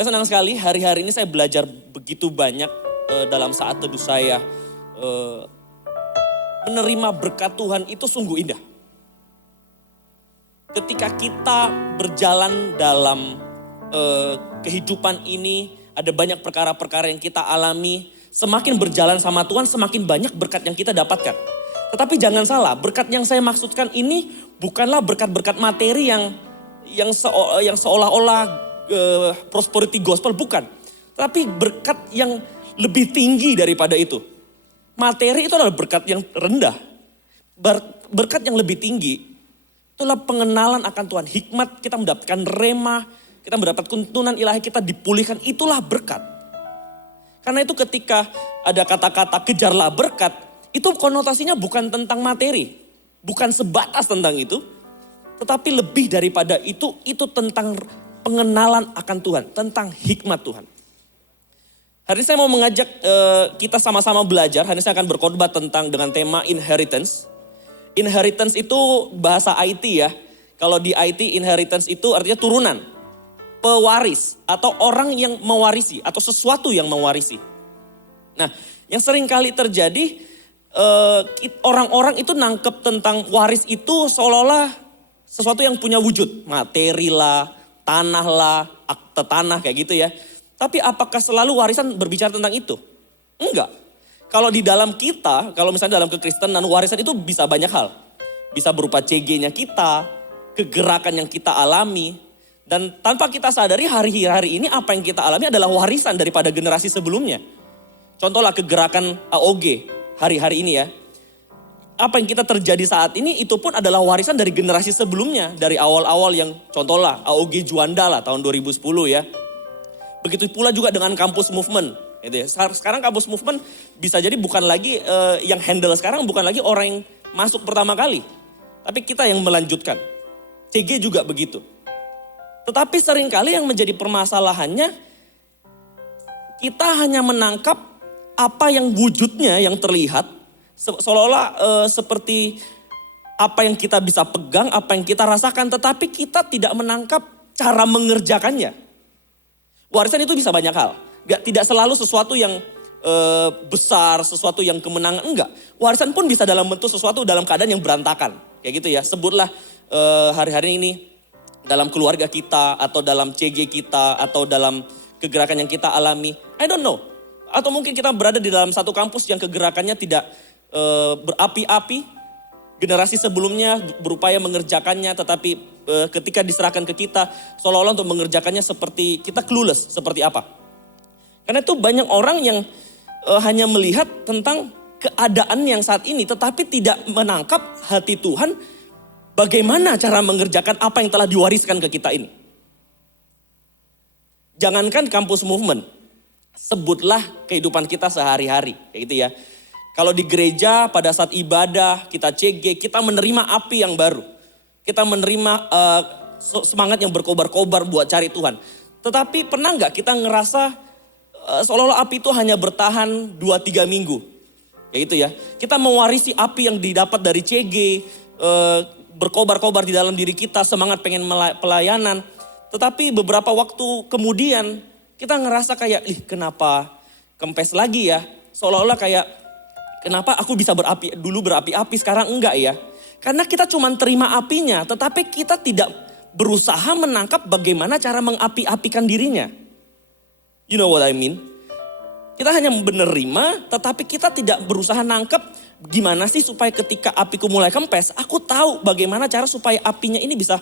Saya senang sekali hari-hari ini saya belajar begitu banyak dalam saat teduh saya. Menerima berkat Tuhan itu sungguh indah. Ketika kita berjalan dalam kehidupan ini, ada banyak perkara-perkara yang kita alami. Semakin berjalan sama Tuhan, semakin banyak berkat yang kita dapatkan. Tetapi jangan salah, berkat yang saya maksudkan ini bukanlah berkat-berkat materi yang seolah-olah prosperity gospel, bukan. Tapi berkat yang lebih tinggi daripada itu. Materi itu adalah berkat yang rendah. Berkat yang lebih tinggi itulah pengenalan akan Tuhan. Hikmat, kita mendapatkan rema, kita mendapat tuntunan ilahi, kita dipulihkan, itulah berkat. Karena itu ketika ada kata-kata kejarlah berkat, itu konotasinya bukan tentang materi. Bukan sebatas tentang itu. Tetapi lebih daripada itu tentang pengenalan akan Tuhan. Tentang hikmat Tuhan. Hari ini saya mau mengajak kita sama-sama belajar. Hari ini saya akan berkhotbah dengan tema inheritance. Inheritance itu bahasa IT ya. Kalau di IT inheritance itu artinya turunan. Pewaris atau orang yang mewarisi atau sesuatu yang mewarisi. Nah, yang sering kali terjadi orang-orang itu nangkep tentang waris itu seolah-olah sesuatu yang punya wujud. Materi lah, tanah lah, akte tanah kayak gitu ya. Tapi apakah selalu warisan berbicara tentang itu? Enggak. Kalau di dalam kita, kalau misalnya dalam kekristenan, warisan itu bisa banyak hal. Bisa berupa CG-nya kita, kegerakan yang kita alami. Dan tanpa kita sadari hari-hari ini apa yang kita alami adalah warisan daripada generasi sebelumnya. Contohlah kegerakan AOG hari-hari ini ya. Apa yang kita terjadi saat ini itu pun adalah warisan dari generasi sebelumnya. Dari awal-awal yang contohlah AOG Juanda lah tahun 2010 ya. Begitu pula juga dengan kampus movement. Gitu ya. Sekarang kampus movement bisa jadi bukan lagi yang handle sekarang bukan lagi orang yang masuk pertama kali. Tapi kita yang melanjutkan. CG juga begitu. Tetapi seringkali yang menjadi permasalahannya kita hanya menangkap apa yang wujudnya yang terlihat. Seolah-olah seperti apa yang kita bisa pegang, apa yang kita rasakan. Tetapi kita tidak menangkap cara mengerjakannya. Warisan itu bisa banyak hal. Tidak selalu sesuatu yang besar, sesuatu yang kemenangan, enggak. Warisan pun bisa dalam bentuk sesuatu dalam keadaan yang berantakan. Kayak gitu ya, sebutlah hari-hari ini dalam keluarga kita, atau dalam CG kita, atau dalam kegerakan yang kita alami. I don't know. Atau mungkin kita berada di dalam satu kampus yang kegerakannya tidak berapi-api. Generasi sebelumnya berupaya mengerjakannya, tetapi ketika diserahkan ke kita, seolah-olah untuk mengerjakannya seperti kita clueless, seperti apa. Karena itu banyak orang yang hanya melihat tentang keadaan yang saat ini, tetapi tidak menangkap hati Tuhan, bagaimana cara mengerjakan apa yang telah diwariskan ke kita ini. Jangankan kampus movement, sebutlah kehidupan kita sehari-hari, kayak gitu ya. Kalau di gereja pada saat ibadah, kita CG, kita menerima api yang baru. Kita menerima semangat yang berkobar-kobar buat cari Tuhan. Tetapi pernah nggak kita ngerasa seolah-olah api itu hanya bertahan 2-3 minggu. Kayak gitu ya. Kita mewarisi api yang didapat dari CG, berkobar-kobar di dalam diri kita, semangat pengen pelayanan. Tetapi beberapa waktu kemudian kita ngerasa kayak, kenapa kempes lagi ya? Seolah-olah kayak, kenapa aku bisa berapi-api sekarang enggak ya? Karena kita cuma terima apinya, tetapi kita tidak berusaha menangkap bagaimana cara mengapi-apikan dirinya. You know what I mean? Kita hanya menerima, tetapi kita tidak berusaha nangkep gimana sih supaya ketika apiku mulai kempes, aku tahu bagaimana cara supaya apinya ini bisa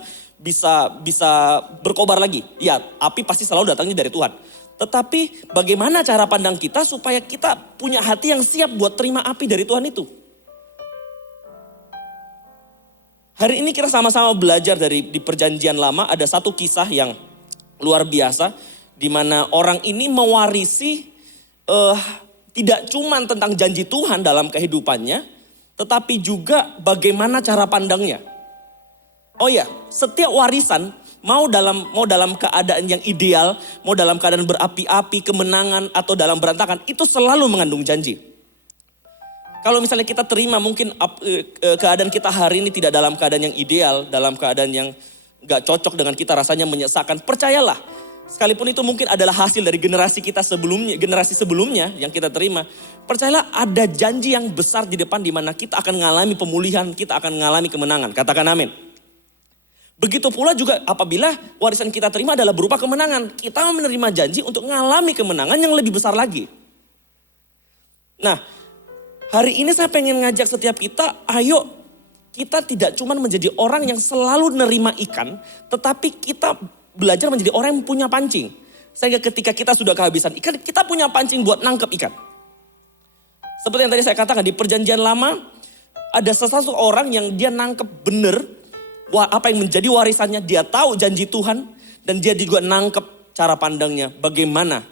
berkobar lagi. Ya, api pasti selalu datangnya dari Tuhan. Tetapi bagaimana cara pandang kita supaya kita punya hati yang siap buat terima api dari Tuhan itu. Hari ini kita sama-sama belajar di perjanjian lama, ada satu kisah yang luar biasa. Di mana orang ini mewarisi tidak cuma tentang janji Tuhan dalam kehidupannya, tetapi juga bagaimana cara pandangnya. Oh ya, setiap warisan mau dalam keadaan yang ideal, mau dalam keadaan berapi-api, kemenangan atau dalam berantakan, itu selalu mengandung janji. Kalau misalnya kita terima mungkin keadaan kita hari ini tidak dalam keadaan yang ideal, dalam keadaan yang gak cocok dengan kita, rasanya menyesakan, percayalah sekalipun itu mungkin adalah hasil dari generasi kita sebelumnya, generasi sebelumnya yang kita terima. Percayalah ada janji yang besar di depan di mana kita akan mengalami pemulihan, kita akan mengalami kemenangan. Katakan amin. Begitu pula juga apabila warisan kita terima adalah berupa kemenangan. Kita menerima janji untuk mengalami kemenangan yang lebih besar lagi. Nah, hari ini saya pengen ngajak setiap kita, ayo kita tidak cuma menjadi orang yang selalu nerima ikan, tetapi kita belajar menjadi orang yang punya pancing. Sehingga ketika kita sudah kehabisan ikan, kita punya pancing buat nangkep ikan. Seperti yang tadi saya katakan, di perjanjian lama ada sesuatu orang yang dia nangkep bener apa yang menjadi warisannya. Dia tahu janji Tuhan dan dia juga nangkep cara pandangnya bagaimana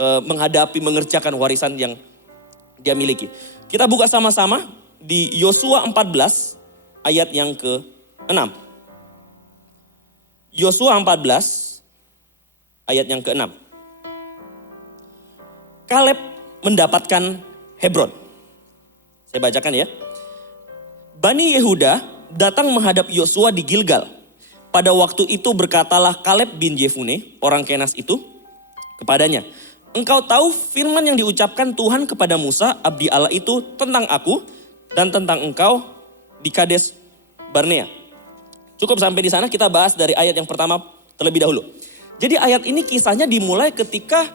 menghadapi, mengerjakan warisan yang dia miliki. Kita buka sama-sama di Yosua 14 ayat yang ke-6. Yosua 14 ayat yang ke-6. Kaleb mendapatkan Hebron. Saya bacakan ya. Bani Yehuda datang menghadap Yosua di Gilgal. Pada waktu itu berkatalah Kaleb bin Jefune, orang Kenas itu, kepadanya, engkau tahu firman yang diucapkan Tuhan kepada Musa, abdi Allah itu, tentang aku dan tentang engkau di Kades Barnea. Cukup sampai di sana, kita bahas dari ayat yang pertama terlebih dahulu. Jadi ayat ini kisahnya dimulai ketika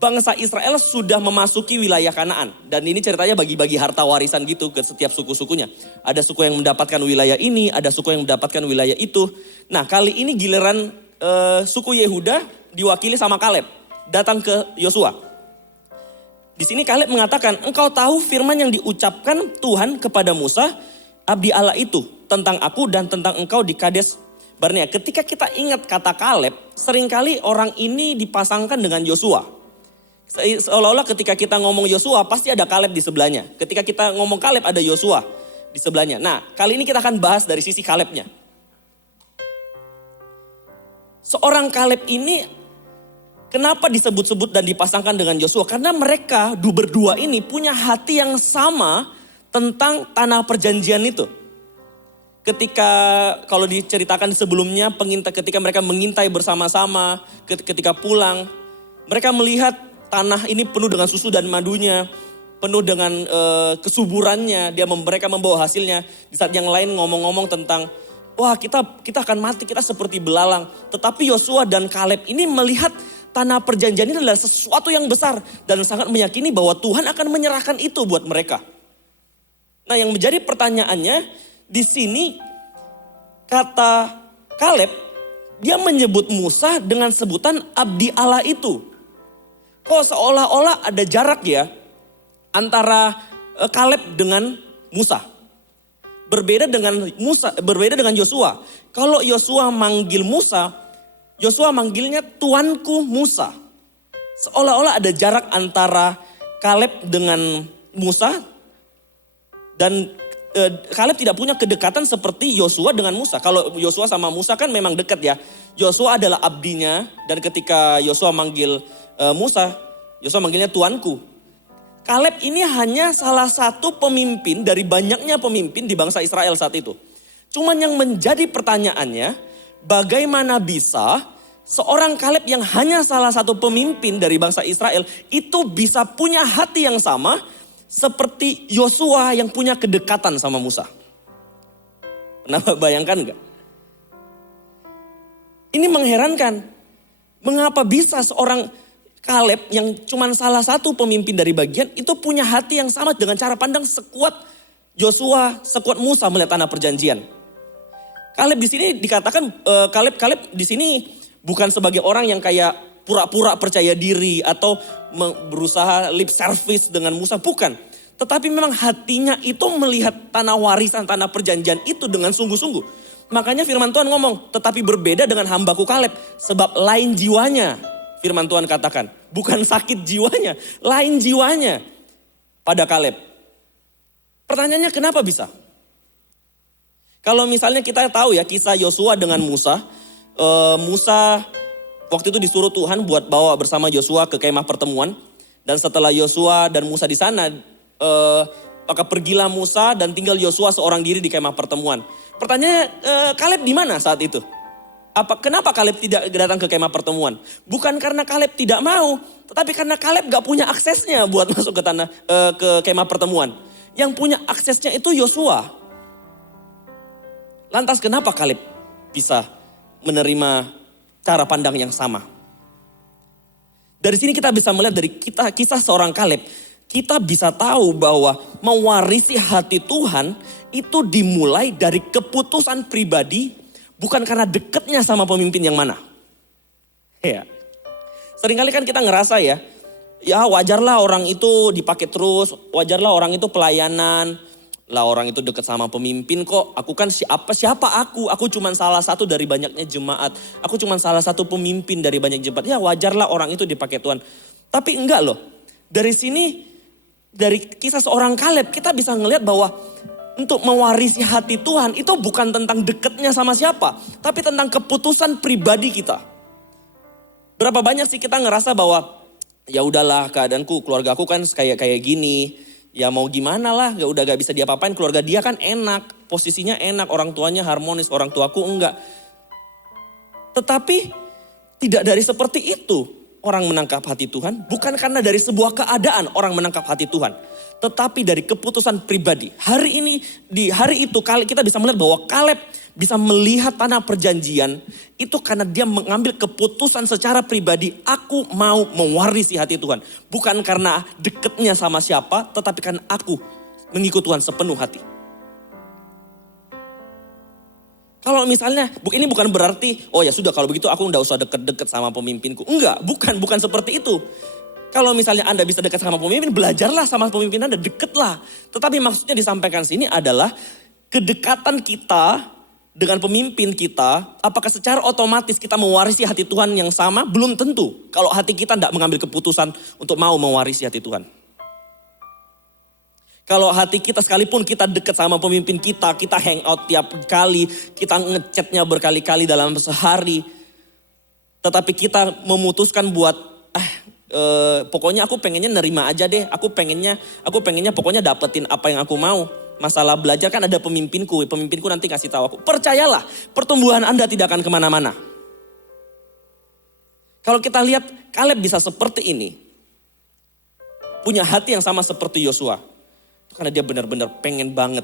bangsa Israel sudah memasuki wilayah Kanaan. Dan ini ceritanya bagi-bagi harta warisan gitu ke setiap suku-sukunya. Ada suku yang mendapatkan wilayah ini, ada suku yang mendapatkan wilayah itu. Nah, kali ini giliran suku Yehuda diwakili sama Kaleb datang ke Yosua. Di sini Kaleb mengatakan, engkau tahu firman yang diucapkan Tuhan kepada Musa, abdi Allah itu, tentang aku dan tentang engkau di Kades Barnea. Ketika kita ingat kata Kaleb, seringkali orang ini dipasangkan dengan Yosua. Seolah-olah ketika kita ngomong Yosua pasti ada Kaleb di sebelahnya. Ketika kita ngomong Kaleb ada Yosua di sebelahnya. Nah, kali ini kita akan bahas dari sisi Kalebnya. Seorang Kaleb ini kenapa disebut-sebut dan dipasangkan dengan Yosua? Karena mereka berdua ini punya hati yang sama tentang tanah perjanjian itu. Ketika kalau diceritakan sebelumnya ketika mereka mengintai bersama-sama, ketika pulang, mereka melihat tanah ini penuh dengan susu dan madunya, penuh dengan kesuburannya. Mereka membawa hasilnya. Di saat yang lain ngomong-ngomong tentang, wah kita akan mati, kita seperti belalang. Tetapi Yosua dan Kaleb ini melihat tanah perjanjian ini adalah sesuatu yang besar dan sangat meyakini bahwa Tuhan akan menyerahkan itu buat mereka. Nah, yang menjadi pertanyaannya di sini kata Kaleb, dia menyebut Musa dengan sebutan abdi Allah itu. Kok seolah-olah ada jarak ya antara Kaleb dengan Musa. Berbeda dengan Yosua. Kalau Yosua manggil Musa, Yosua manggilnya tuanku Musa. Seolah-olah ada jarak antara Kaleb dengan Musa dan Kaleb tidak punya kedekatan seperti Yosua dengan Musa. Kalau Yosua sama Musa kan memang dekat ya. Yosua adalah abdinya dan ketika Yosua manggil Musa, Yosua manggilnya tuanku. Kaleb ini hanya salah satu pemimpin dari banyaknya pemimpin di bangsa Israel saat itu. Cuman yang menjadi pertanyaannya, bagaimana bisa seorang Kaleb yang hanya salah satu pemimpin dari bangsa Israel itu bisa punya hati yang sama seperti Yosua yang punya kedekatan sama Musa? Pernah bayangkan enggak? Ini mengherankan. Mengapa bisa seorang Kaleb yang cuma salah satu pemimpin dari bagian itu punya hati yang sama dengan cara pandang sekuat Yosua, sekuat Musa melihat tanah perjanjian. Kaleb di sini dikatakan Kaleb di sini bukan sebagai orang yang kayak pura-pura percaya diri atau berusaha lip service dengan Musa, bukan. Tetapi memang hatinya itu melihat tanah warisan, tanah perjanjian itu dengan sungguh-sungguh. Makanya firman Tuhan ngomong, tetapi berbeda dengan hambaku Kaleb sebab lain jiwanya. Firman Tuhan katakan, bukan sakit jiwanya, lain jiwanya pada Kaleb. Pertanyaannya kenapa bisa? Kalau misalnya kita tahu ya kisah Yosua dengan Musa. Musa waktu itu disuruh Tuhan buat bawa bersama Yosua ke kemah pertemuan. Dan setelah Yosua dan Musa di sana, maka pergilah Musa dan tinggal Yosua seorang diri di kemah pertemuan. Pertanyaannya Kaleb di mana saat itu? Kenapa Kaleb tidak datang ke kemah pertemuan? Bukan karena Kaleb tidak mau, tetapi karena Kaleb gak punya aksesnya buat masuk ke ke kemah pertemuan. Yang punya aksesnya itu Yosua. Lantas kenapa Kaleb bisa menerima cara pandang yang sama? Dari sini kita bisa melihat dari kisah seorang Kaleb, kita bisa tahu bahwa mewarisi hati Tuhan itu dimulai dari keputusan pribadi, bukan karena dekatnya sama pemimpin yang mana. Ya. Seringkali kan kita ngerasa ya wajarlah orang itu dipakai terus, wajarlah orang itu pelayanan, lah orang itu dekat sama pemimpin kok. Aku kan siapa aku cuma salah satu dari banyaknya jemaat. Aku cuma salah satu pemimpin dari banyak jemaat. Ya wajarlah orang itu dipakai Tuhan. Tapi enggak loh. Dari sini, dari kisah seorang Kaleb kita bisa ngelihat bahwa untuk mewarisi hati Tuhan itu bukan tentang dekatnya sama siapa, tapi tentang keputusan pribadi kita. Berapa banyak sih kita ngerasa bahwa ya udahlah keadaanku, keluargaku kan kayak gini, ya mau gimana lah, ya udah gak bisa diapa-apain, keluarga dia kan enak, posisinya enak, orang tuanya harmonis, orang tuaku enggak. Tetapi tidak dari seperti itu orang menangkap hati Tuhan, bukan karena dari sebuah keadaan orang menangkap hati Tuhan, tetapi dari keputusan pribadi. Di hari itu kita bisa melihat bahwa Kaleb bisa melihat tanah perjanjian itu karena dia mengambil keputusan secara pribadi, aku mau mewarisi hati Tuhan. Bukan karena dekatnya sama siapa, tetapi karena aku mengikut Tuhan sepenuh hati. Kalau misalnya, ini bukan berarti, oh ya sudah kalau begitu aku enggak usah deket-deket sama pemimpinku. Enggak, bukan seperti itu. Kalau misalnya Anda bisa dekat sama pemimpin, belajarlah sama pemimpin Anda, deketlah. Tetapi maksudnya disampaikan sini adalah kedekatan kita dengan pemimpin kita, apakah secara otomatis kita mewarisi hati Tuhan yang sama? Belum tentu. Kalau hati kita enggak mengambil keputusan untuk mau mewarisi hati Tuhan. Kalau hati kita sekalipun kita dekat sama pemimpin kita hangout tiap kali, kita ngechatnya berkali-kali dalam sehari. Tetapi kita memutuskan buat, pokoknya aku pengennya nerima aja deh. Aku pengennya pokoknya dapetin apa yang aku mau. Masalah belajar kan ada pemimpinku nanti kasih tahu aku. Percayalah, pertumbuhan Anda tidak akan kemana-mana. Kalau kita lihat Kaleb bisa seperti ini, punya hati yang sama seperti Yosua. Karena dia benar-benar pengen banget.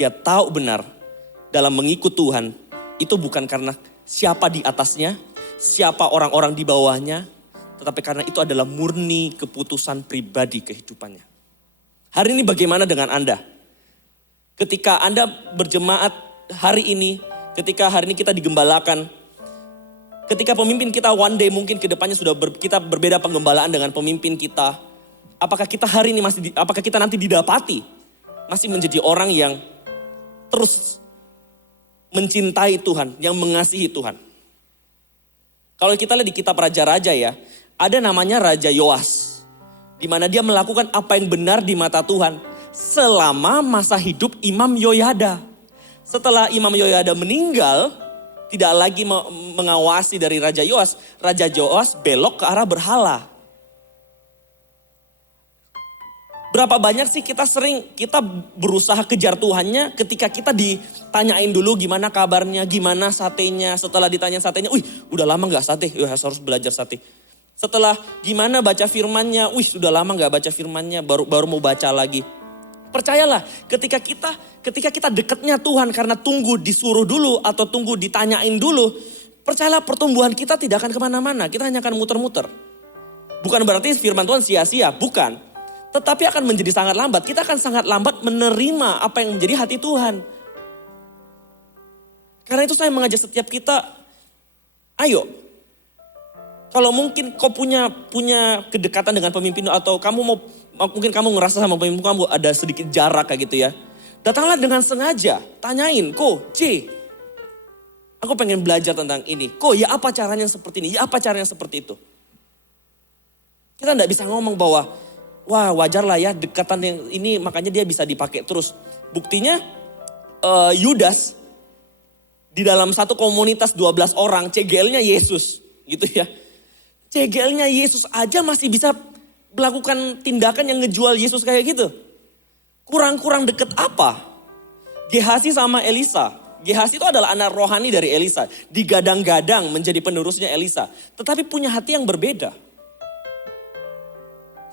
Dia tahu benar dalam mengikut Tuhan itu bukan karena siapa di atasnya, siapa orang-orang di bawahnya, tetapi karena itu adalah murni keputusan pribadi kehidupannya. Hari ini bagaimana dengan Anda? Ketika Anda berjemaat hari ini, ketika hari ini kita digembalakan, ketika pemimpin kita one day mungkin ke depannya kita berbeda penggembalaan dengan pemimpin kita. Apakah kita hari ini apakah kita nanti didapati masih menjadi orang yang terus mencintai Tuhan, yang mengasihi Tuhan? Kalau kita lihat di kitab Raja-Raja ya, ada namanya Raja Yoas, di mana dia melakukan apa yang benar di mata Tuhan selama masa hidup Imam Yoyada. Setelah Imam Yoyada meninggal, tidak lagi mengawasi dari Raja Yoas belok ke arah berhala. Berapa banyak sih kita berusaha kejar Tuhannya ketika kita ditanyain dulu gimana kabarnya, gimana satenya. Setelah ditanya satenya, udah lama gak sate, harus belajar sate. Setelah gimana baca firmannya, sudah lama gak baca firmannya, baru mau baca lagi. Percayalah ketika kita dekatnya Tuhan karena tunggu disuruh dulu atau tunggu ditanyain dulu, percayalah pertumbuhan kita tidak akan kemana-mana, kita hanya akan muter-muter. Bukan berarti firman Tuhan sia-sia, bukan. Tetapi akan menjadi sangat lambat. Kita akan sangat lambat menerima apa yang menjadi hati Tuhan. Karena itu saya mengajak setiap kita, ayo. Kalau mungkin kau punya kedekatan dengan pemimpin atau mungkin kamu ngerasa sama pemimpin kamu ada sedikit jarak kayak gitu ya. Datanglah dengan sengaja, tanyain, aku pengen belajar tentang ini. Ya apa caranya seperti ini, ya apa caranya seperti itu. Kita enggak bisa ngomong bahwa wah wajar lah ya dekatan yang ini makanya dia bisa dipakai terus. Buktinya Yudas di dalam satu komunitas 12 orang CGL-nya Yesus gitu ya. CGL-nya Yesus aja masih bisa melakukan tindakan yang ngejual Yesus kayak gitu. Kurang-kurang deket apa? Gehazi sama Elisa. Gehazi itu adalah anak rohani dari Elisa. Digadang-gadang menjadi penerusnya Elisa. Tetapi punya hati yang berbeda.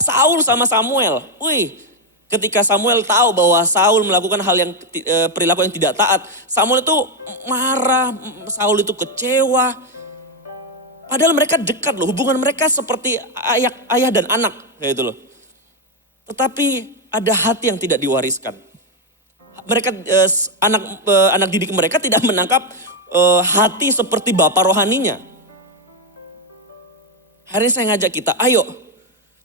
Saul sama Samuel. Ketika Samuel tahu bahwa Saul melakukan hal yang perilaku yang tidak taat. Samuel itu marah, Saul itu kecewa. Padahal mereka dekat loh, hubungan mereka seperti ayah dan anak. Kayak itu loh. Tetapi ada hati yang tidak diwariskan. Mereka anak didik mereka tidak menangkap hati seperti bapak rohaninya. Hari ini saya ngajak kita, ayo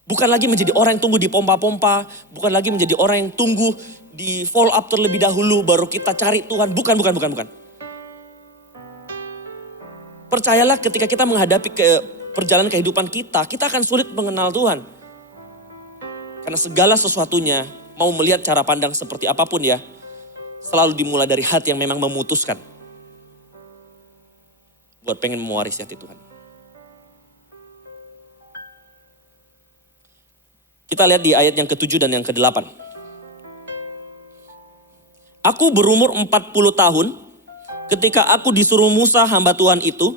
bukan lagi menjadi orang yang tunggu di pompa-pompa, bukan lagi menjadi orang yang tunggu di follow up terlebih dahulu baru kita cari Tuhan. Bukan. Percayalah ketika kita menghadapi perjalanan kehidupan kita akan sulit mengenal Tuhan. Karena segala sesuatunya mau melihat cara pandang seperti apapun ya, selalu dimulai dari hati yang memang memutuskan buat pengen mewarisi hati Tuhan. Kita lihat di ayat yang ke-7 dan yang ke-8. Aku berumur 40 tahun ketika aku disuruh Musa hamba Tuhan itu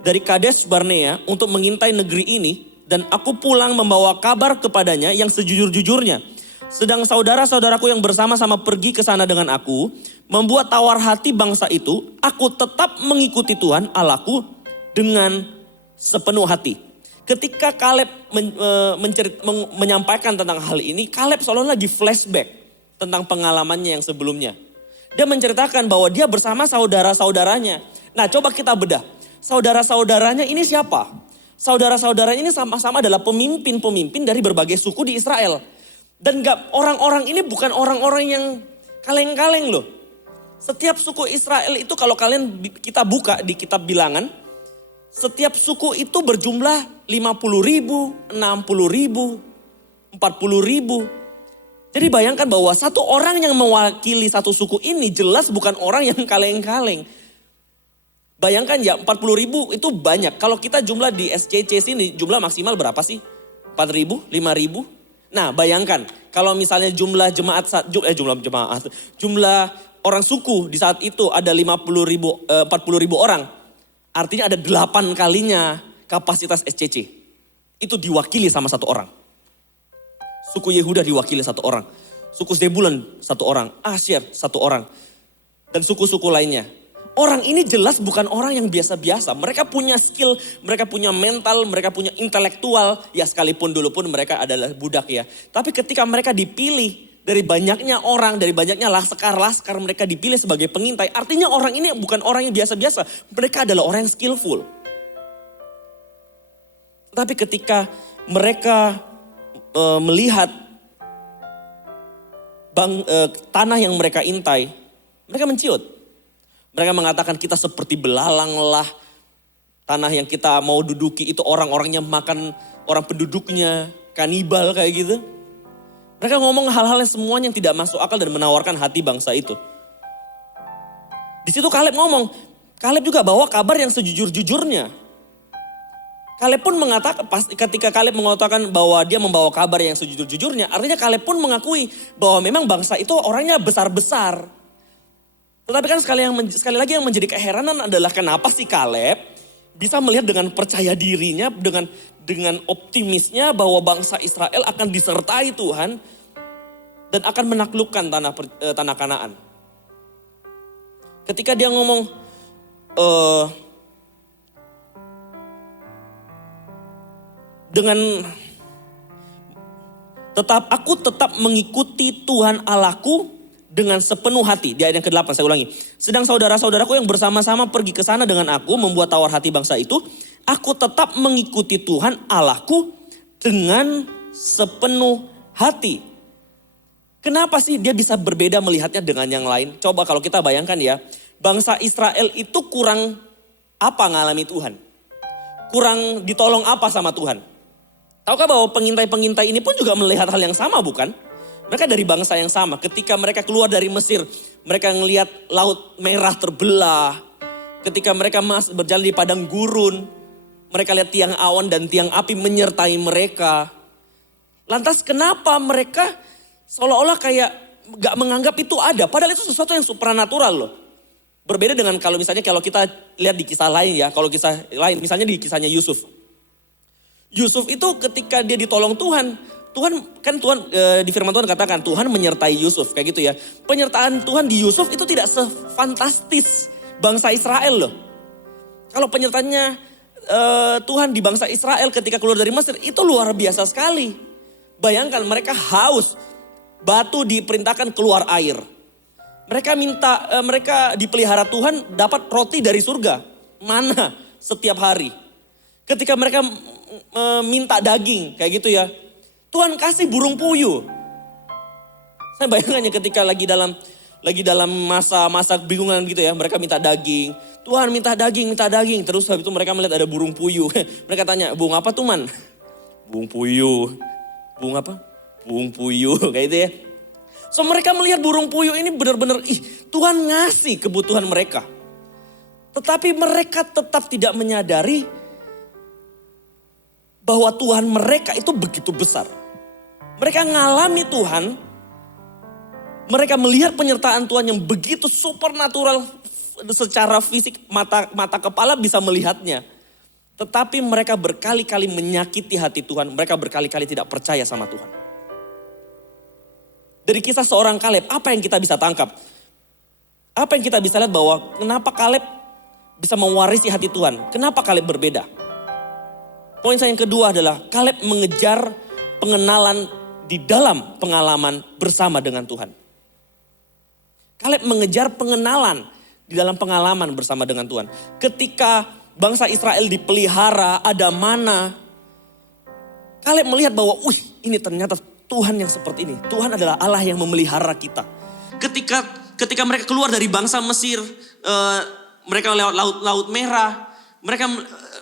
dari Kades Barnea untuk mengintai negeri ini, dan aku pulang membawa kabar kepadanya yang sejujur-jujurnya. Sedang saudara-saudaraku yang bersama-sama pergi ke sana dengan aku, membuat tawar hati bangsa itu, aku tetap mengikuti Tuhan Allahku dengan sepenuh hati. Ketika Kaleb menyampaikan tentang hal ini, Kaleb seolah lagi flashback tentang pengalamannya yang sebelumnya. Dia menceritakan bahwa dia bersama saudara-saudaranya. Nah, coba kita bedah. Saudara-saudaranya ini siapa? Saudara-saudaranya ini sama-sama adalah pemimpin-pemimpin dari berbagai suku di Israel. Dan orang-orang ini bukan orang-orang yang kaleng-kaleng loh. Setiap suku Israel itu kalau kita buka di kitab bilangan, setiap suku itu berjumlah 50.000, 60.000, 40.000. Jadi bayangkan bahwa satu orang yang mewakili satu suku ini jelas bukan orang yang kaleng-kaleng. Bayangkan ya 40.000 itu banyak. Kalau kita jumlah di SCC sini jumlah maksimal berapa sih? 4.000, 5.000? Nah bayangkan kalau misalnya jumlah orang suku di saat itu ada 40.000 orang. Artinya ada 8 kalinya kapasitas SCC. Itu diwakili sama satu orang. Suku Yehuda diwakili satu orang. Suku Zebulun satu orang. Asyir satu orang. Dan suku-suku lainnya. Orang ini jelas bukan orang yang biasa-biasa. Mereka punya skill, mereka punya mental, mereka punya intelektual. Ya sekalipun dulu pun mereka adalah budak ya. Tapi ketika mereka dipilih dari banyaknya orang, dari banyaknya laskar-laskar mereka dipilih sebagai pengintai. Artinya orang ini bukan orang yang biasa-biasa. Mereka adalah orang yang skillful. Tapi ketika mereka melihat tanah yang mereka intai, mereka menciut. Mereka mengatakan kita seperti belalang lah. Tanah yang kita mau duduki itu orang-orangnya makan orang penduduknya. Kanibal kayak gitu. Mereka ngomong hal-hal yang semuanya yang tidak masuk akal dan menawarkan hati bangsa itu. Di situ Kaleb ngomong. Kaleb juga bawa kabar yang sejujur-jujurnya. Kaleb pun mengatakan, ketika Kaleb mengatakan bahwa dia membawa kabar yang sejujur-jujurnya. Artinya Kaleb pun mengakui bahwa memang bangsa itu orangnya besar-besar. Tetapi kan sekali lagi yang menjadi keheranan adalah kenapa sih Kaleb bisa melihat dengan percaya dirinya, dengan optimisnya bahwa bangsa Israel akan disertai Tuhan dan akan menaklukkan tanah Kanaan. Ketika dia ngomong, aku tetap mengikuti Tuhan Allahku dengan sepenuh hati. Di ayat yang ke-8 saya ulangi. Sedang saudara-saudaraku yang bersama-sama pergi ke sana dengan aku membuat tawar hati bangsa itu. Aku tetap mengikuti Tuhan Allahku dengan sepenuh hati. Kenapa sih dia bisa berbeda melihatnya dengan yang lain? Coba kalau kita bayangkan ya. Bangsa Israel itu kurang apa ngalami Tuhan? Kurang ditolong apa sama Tuhan? Tahukah bahwa pengintai-pengintai ini pun juga melihat hal yang sama bukan? Mereka dari bangsa yang sama. Ketika mereka keluar dari Mesir, mereka ngelihat laut merah terbelah. Ketika mereka berjalan di padang gurun, mereka lihat tiang awan dan tiang api menyertai mereka. Lantas kenapa mereka seolah-olah kayak gak menganggap itu ada? Padahal itu sesuatu yang supranatural loh. Berbeda dengan kalau kita lihat di kisah lain ya, kalau kisah lain misalnya di kisahnya Yusuf. Yusuf itu ketika dia ditolong Tuhan di firman Tuhan katakan Tuhan menyertai Yusuf kayak gitu ya. Penyertaan Tuhan di Yusuf itu tidak sefantastis bangsa Israel loh. Kalau penyertaannya Tuhan di bangsa Israel ketika keluar dari Mesir itu luar biasa sekali. Bayangkan mereka haus, batu diperintahkan keluar air. Mereka dipelihara Tuhan dapat roti dari surga, mana setiap hari. Ketika mereka minta daging kayak gitu ya, Tuhan kasih burung puyuh. Saya bayangkannya ketika lagi dalam masa bingungan gitu ya, mereka minta daging. Tuhan minta daging. Terus habis itu mereka melihat ada burung puyuh. Mereka tanya, "Burung apa tuh, Man?" "Burung puyuh." "Burung apa?" "Burung puyuh." Kayak gitu ya. So mereka melihat burung puyuh ini benar-benar, Tuhan ngasih kebutuhan mereka. Tetapi mereka tetap tidak menyadari bahwa Tuhan mereka itu begitu besar. Mereka ngalami Tuhan, mereka melihat penyertaan Tuhan yang begitu supernatural secara fisik, mata kepala bisa melihatnya. Tetapi mereka berkali-kali menyakiti hati Tuhan, mereka berkali-kali tidak percaya sama Tuhan. Dari kisah seorang Kaleb, apa yang kita bisa tangkap? Apa yang kita bisa lihat bahwa kenapa Kaleb bisa mewarisi hati Tuhan? Kenapa Kaleb berbeda? Poin saya yang kedua adalah Kaleb mengejar pengenalan di dalam pengalaman bersama dengan Tuhan. Kaleb mengejar pengenalan di dalam pengalaman bersama dengan Tuhan. Ketika bangsa Israel dipelihara, ada mana, Kaleb melihat bahwa, ini ternyata Tuhan yang seperti ini. Tuhan adalah Allah yang memelihara kita. Ketika mereka keluar dari bangsa Mesir, mereka lewat laut merah,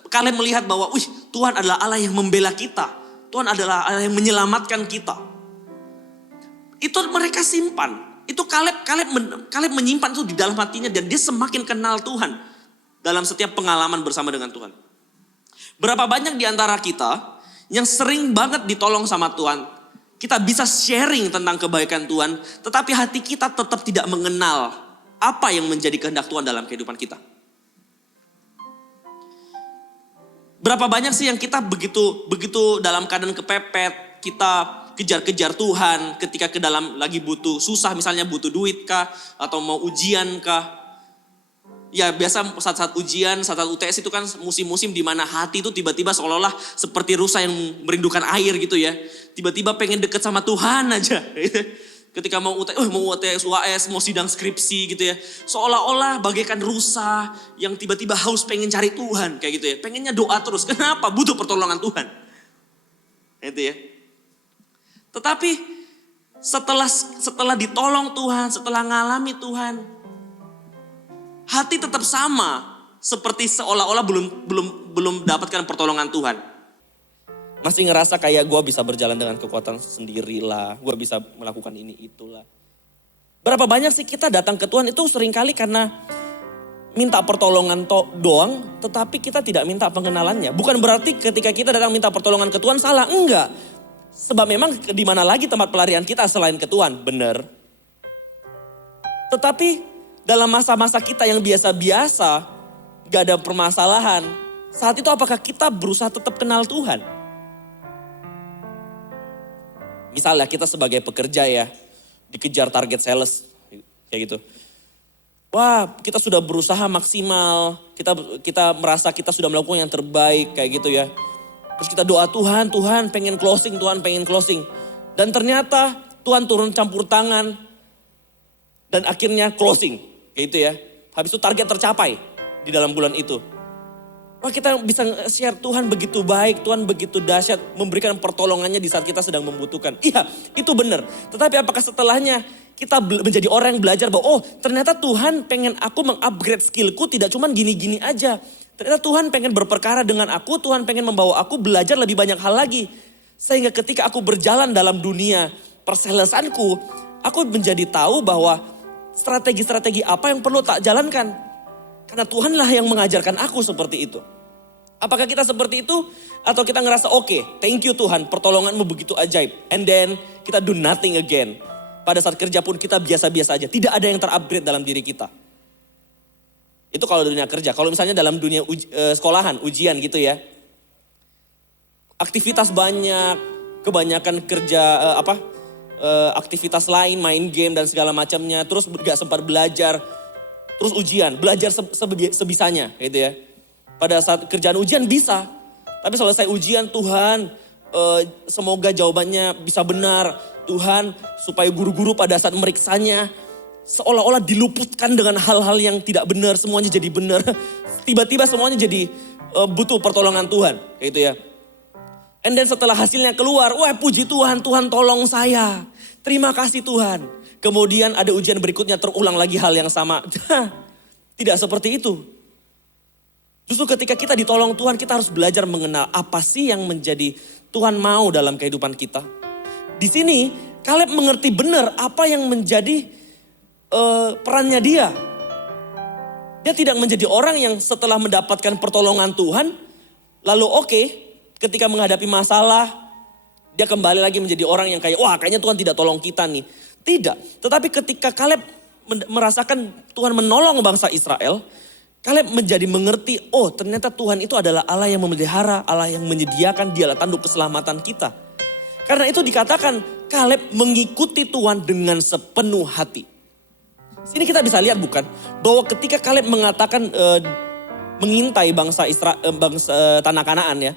Kaleb melihat bahwa, Tuhan adalah Allah yang membela kita. Tuhan adalah Allah yang menyelamatkan kita. Itu mereka simpan. Itu Kaleb menyimpan itu di dalam hatinya dan dia semakin kenal Tuhan dalam setiap pengalaman bersama dengan Tuhan. Berapa banyak di antara kita yang sering banget ditolong sama Tuhan. Kita bisa sharing tentang kebaikan Tuhan, tetapi hati kita tetap tidak mengenal apa yang menjadi kehendak Tuhan dalam kehidupan kita. Berapa banyak sih yang kita begitu dalam keadaan kepepet, kita kejar-kejar Tuhan ketika ke dalam lagi butuh susah, misalnya butuh duit kah, atau mau ujian kah. Ya biasa saat-saat ujian, saat-saat UTS itu kan musim-musim di mana hati itu tiba-tiba seolah-olah seperti rusa yang merindukan air gitu ya. Tiba-tiba pengen deket sama Tuhan aja. Ketika mau UTS, UAS, mau sidang skripsi gitu ya. Seolah-olah bagaikan rusa yang tiba-tiba haus pengen cari Tuhan kayak gitu ya. Pengennya doa terus. Kenapa? Butuh pertolongan Tuhan. Itu ya. Tetapi setelah ditolong Tuhan, setelah ngalami Tuhan, hati tetap sama seperti seolah-olah belum dapatkan pertolongan Tuhan. Masih ngerasa kayak gue bisa berjalan dengan kekuatan sendirilah, gue bisa melakukan ini itulah. Berapa banyak sih kita datang ke Tuhan itu seringkali karena minta pertolongan doang, tetapi kita tidak minta pengenalannya. Bukan berarti ketika kita datang minta pertolongan ke Tuhan salah, enggak. Sebab memang di mana lagi tempat pelarian kita selain ke Tuhan, benar. Tetapi dalam masa-masa kita yang biasa-biasa, gak ada permasalahan. Saat itu apakah kita berusaha tetap kenal Tuhan? Misalnya kita sebagai pekerja ya, dikejar target sales, kayak gitu. Wah, kita sudah berusaha maksimal, kita merasa kita sudah melakukan yang terbaik, kayak gitu ya. Terus kita doa Tuhan pengen closing. Dan ternyata Tuhan turun campur tangan, dan akhirnya closing, kayak gitu ya. Habis itu target tercapai di dalam bulan itu. Wah, kita bisa share Tuhan begitu baik, Tuhan begitu dahsyat, memberikan pertolongannya di saat kita sedang membutuhkan. Iya, itu benar. Tetapi apakah setelahnya kita menjadi orang yang belajar bahwa ternyata Tuhan pengen aku mengupgrade skillku tidak cuma gini-gini aja. Ternyata Tuhan pengen berperkara dengan aku, Tuhan pengen membawa aku belajar lebih banyak hal lagi. Sehingga ketika aku berjalan dalam dunia perselesanku, aku menjadi tahu bahwa strategi-strategi apa yang perlu tak jalankan. Karena Tuhanlah yang mengajarkan aku seperti itu. Apakah kita seperti itu? Atau kita ngerasa thank you Tuhan, pertolonganmu begitu ajaib. And then kita do nothing again. Pada saat kerja pun kita biasa-biasa aja. Tidak ada yang terupgrade dalam diri kita. Itu kalau dunia kerja. Kalau misalnya dalam dunia sekolahan, ujian gitu ya. Aktivitas banyak, kebanyakan kerja aktivitas lain, main game dan segala macamnya. Terus gak sempat belajar. Terus ujian, belajar sebisanya gitu ya. Pada saat kerjaan ujian bisa. Tapi selesai ujian, Tuhan semoga jawabannya bisa benar. Tuhan supaya guru-guru pada saat meriksanya seolah-olah diluputkan dengan hal-hal yang tidak benar, semuanya jadi benar. Tiba-tiba semuanya jadi butuh pertolongan Tuhan, kayak gitu ya. And then setelah hasilnya keluar, wah puji Tuhan, Tuhan tolong saya. Terima kasih Tuhan. Kemudian ada ujian berikutnya terulang lagi hal yang sama. Tidak seperti itu. Justru ketika kita ditolong Tuhan, kita harus belajar mengenal apa sih yang menjadi Tuhan mau dalam kehidupan kita. Di sini Kaleb mengerti benar apa yang menjadi perannya dia. Dia tidak menjadi orang yang setelah mendapatkan pertolongan Tuhan, lalu ketika menghadapi masalah, dia kembali lagi menjadi orang yang kayak, wah kayaknya Tuhan tidak tolong kita nih. Tidak, tetapi ketika Kaleb merasakan Tuhan menolong bangsa Israel, Kaleb menjadi mengerti, oh ternyata Tuhan itu adalah Allah yang memelihara, Allah yang menyediakan, dialah tanduk keselamatan kita. Karena itu dikatakan Kaleb mengikuti Tuhan dengan sepenuh hati. Sini kita bisa lihat bukan, bahwa ketika Kaleb mengatakan mengintai bangsa tanah Kanaan ya.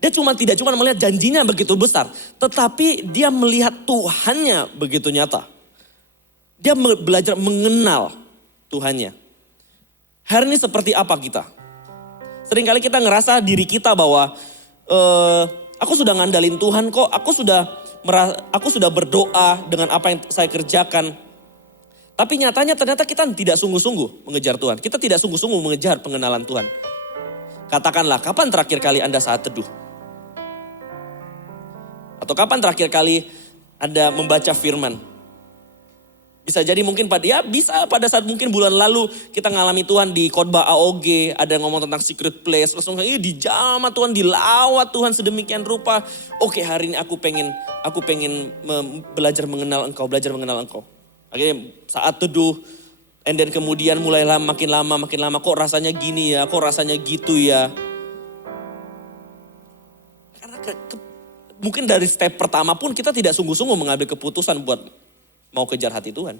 Dia tidak cuma melihat janjinya begitu besar, tetapi dia melihat Tuhannya begitu nyata. Dia belajar mengenal Tuhannya. Hari ini seperti apa kita? Seringkali kita ngerasa diri kita bahwa aku sudah ngandalin Tuhan kok, aku sudah berdoa dengan apa yang saya kerjakan. Tapi nyatanya ternyata kita tidak sungguh-sungguh mengejar Tuhan. Kita tidak sungguh-sungguh mengejar pengenalan Tuhan. Katakanlah, kapan terakhir kali Anda saat teduh? Atau kapan terakhir kali Anda membaca firman? Bisa jadi mungkin pada saat mungkin bulan lalu kita ngalami Tuhan di khotbah AOG. Ada yang ngomong tentang secret place. Langsung dijamah Tuhan, dilawat Tuhan sedemikian rupa. Oke, hari ini aku pengen belajar mengenal Engkau. Akhirnya saat teduh, and then kemudian mulailah makin lama, kok rasanya gini ya, kok rasanya gitu ya. Karena mungkin dari step pertama pun kita tidak sungguh-sungguh mengambil keputusan buat mau kejar hati Tuhan.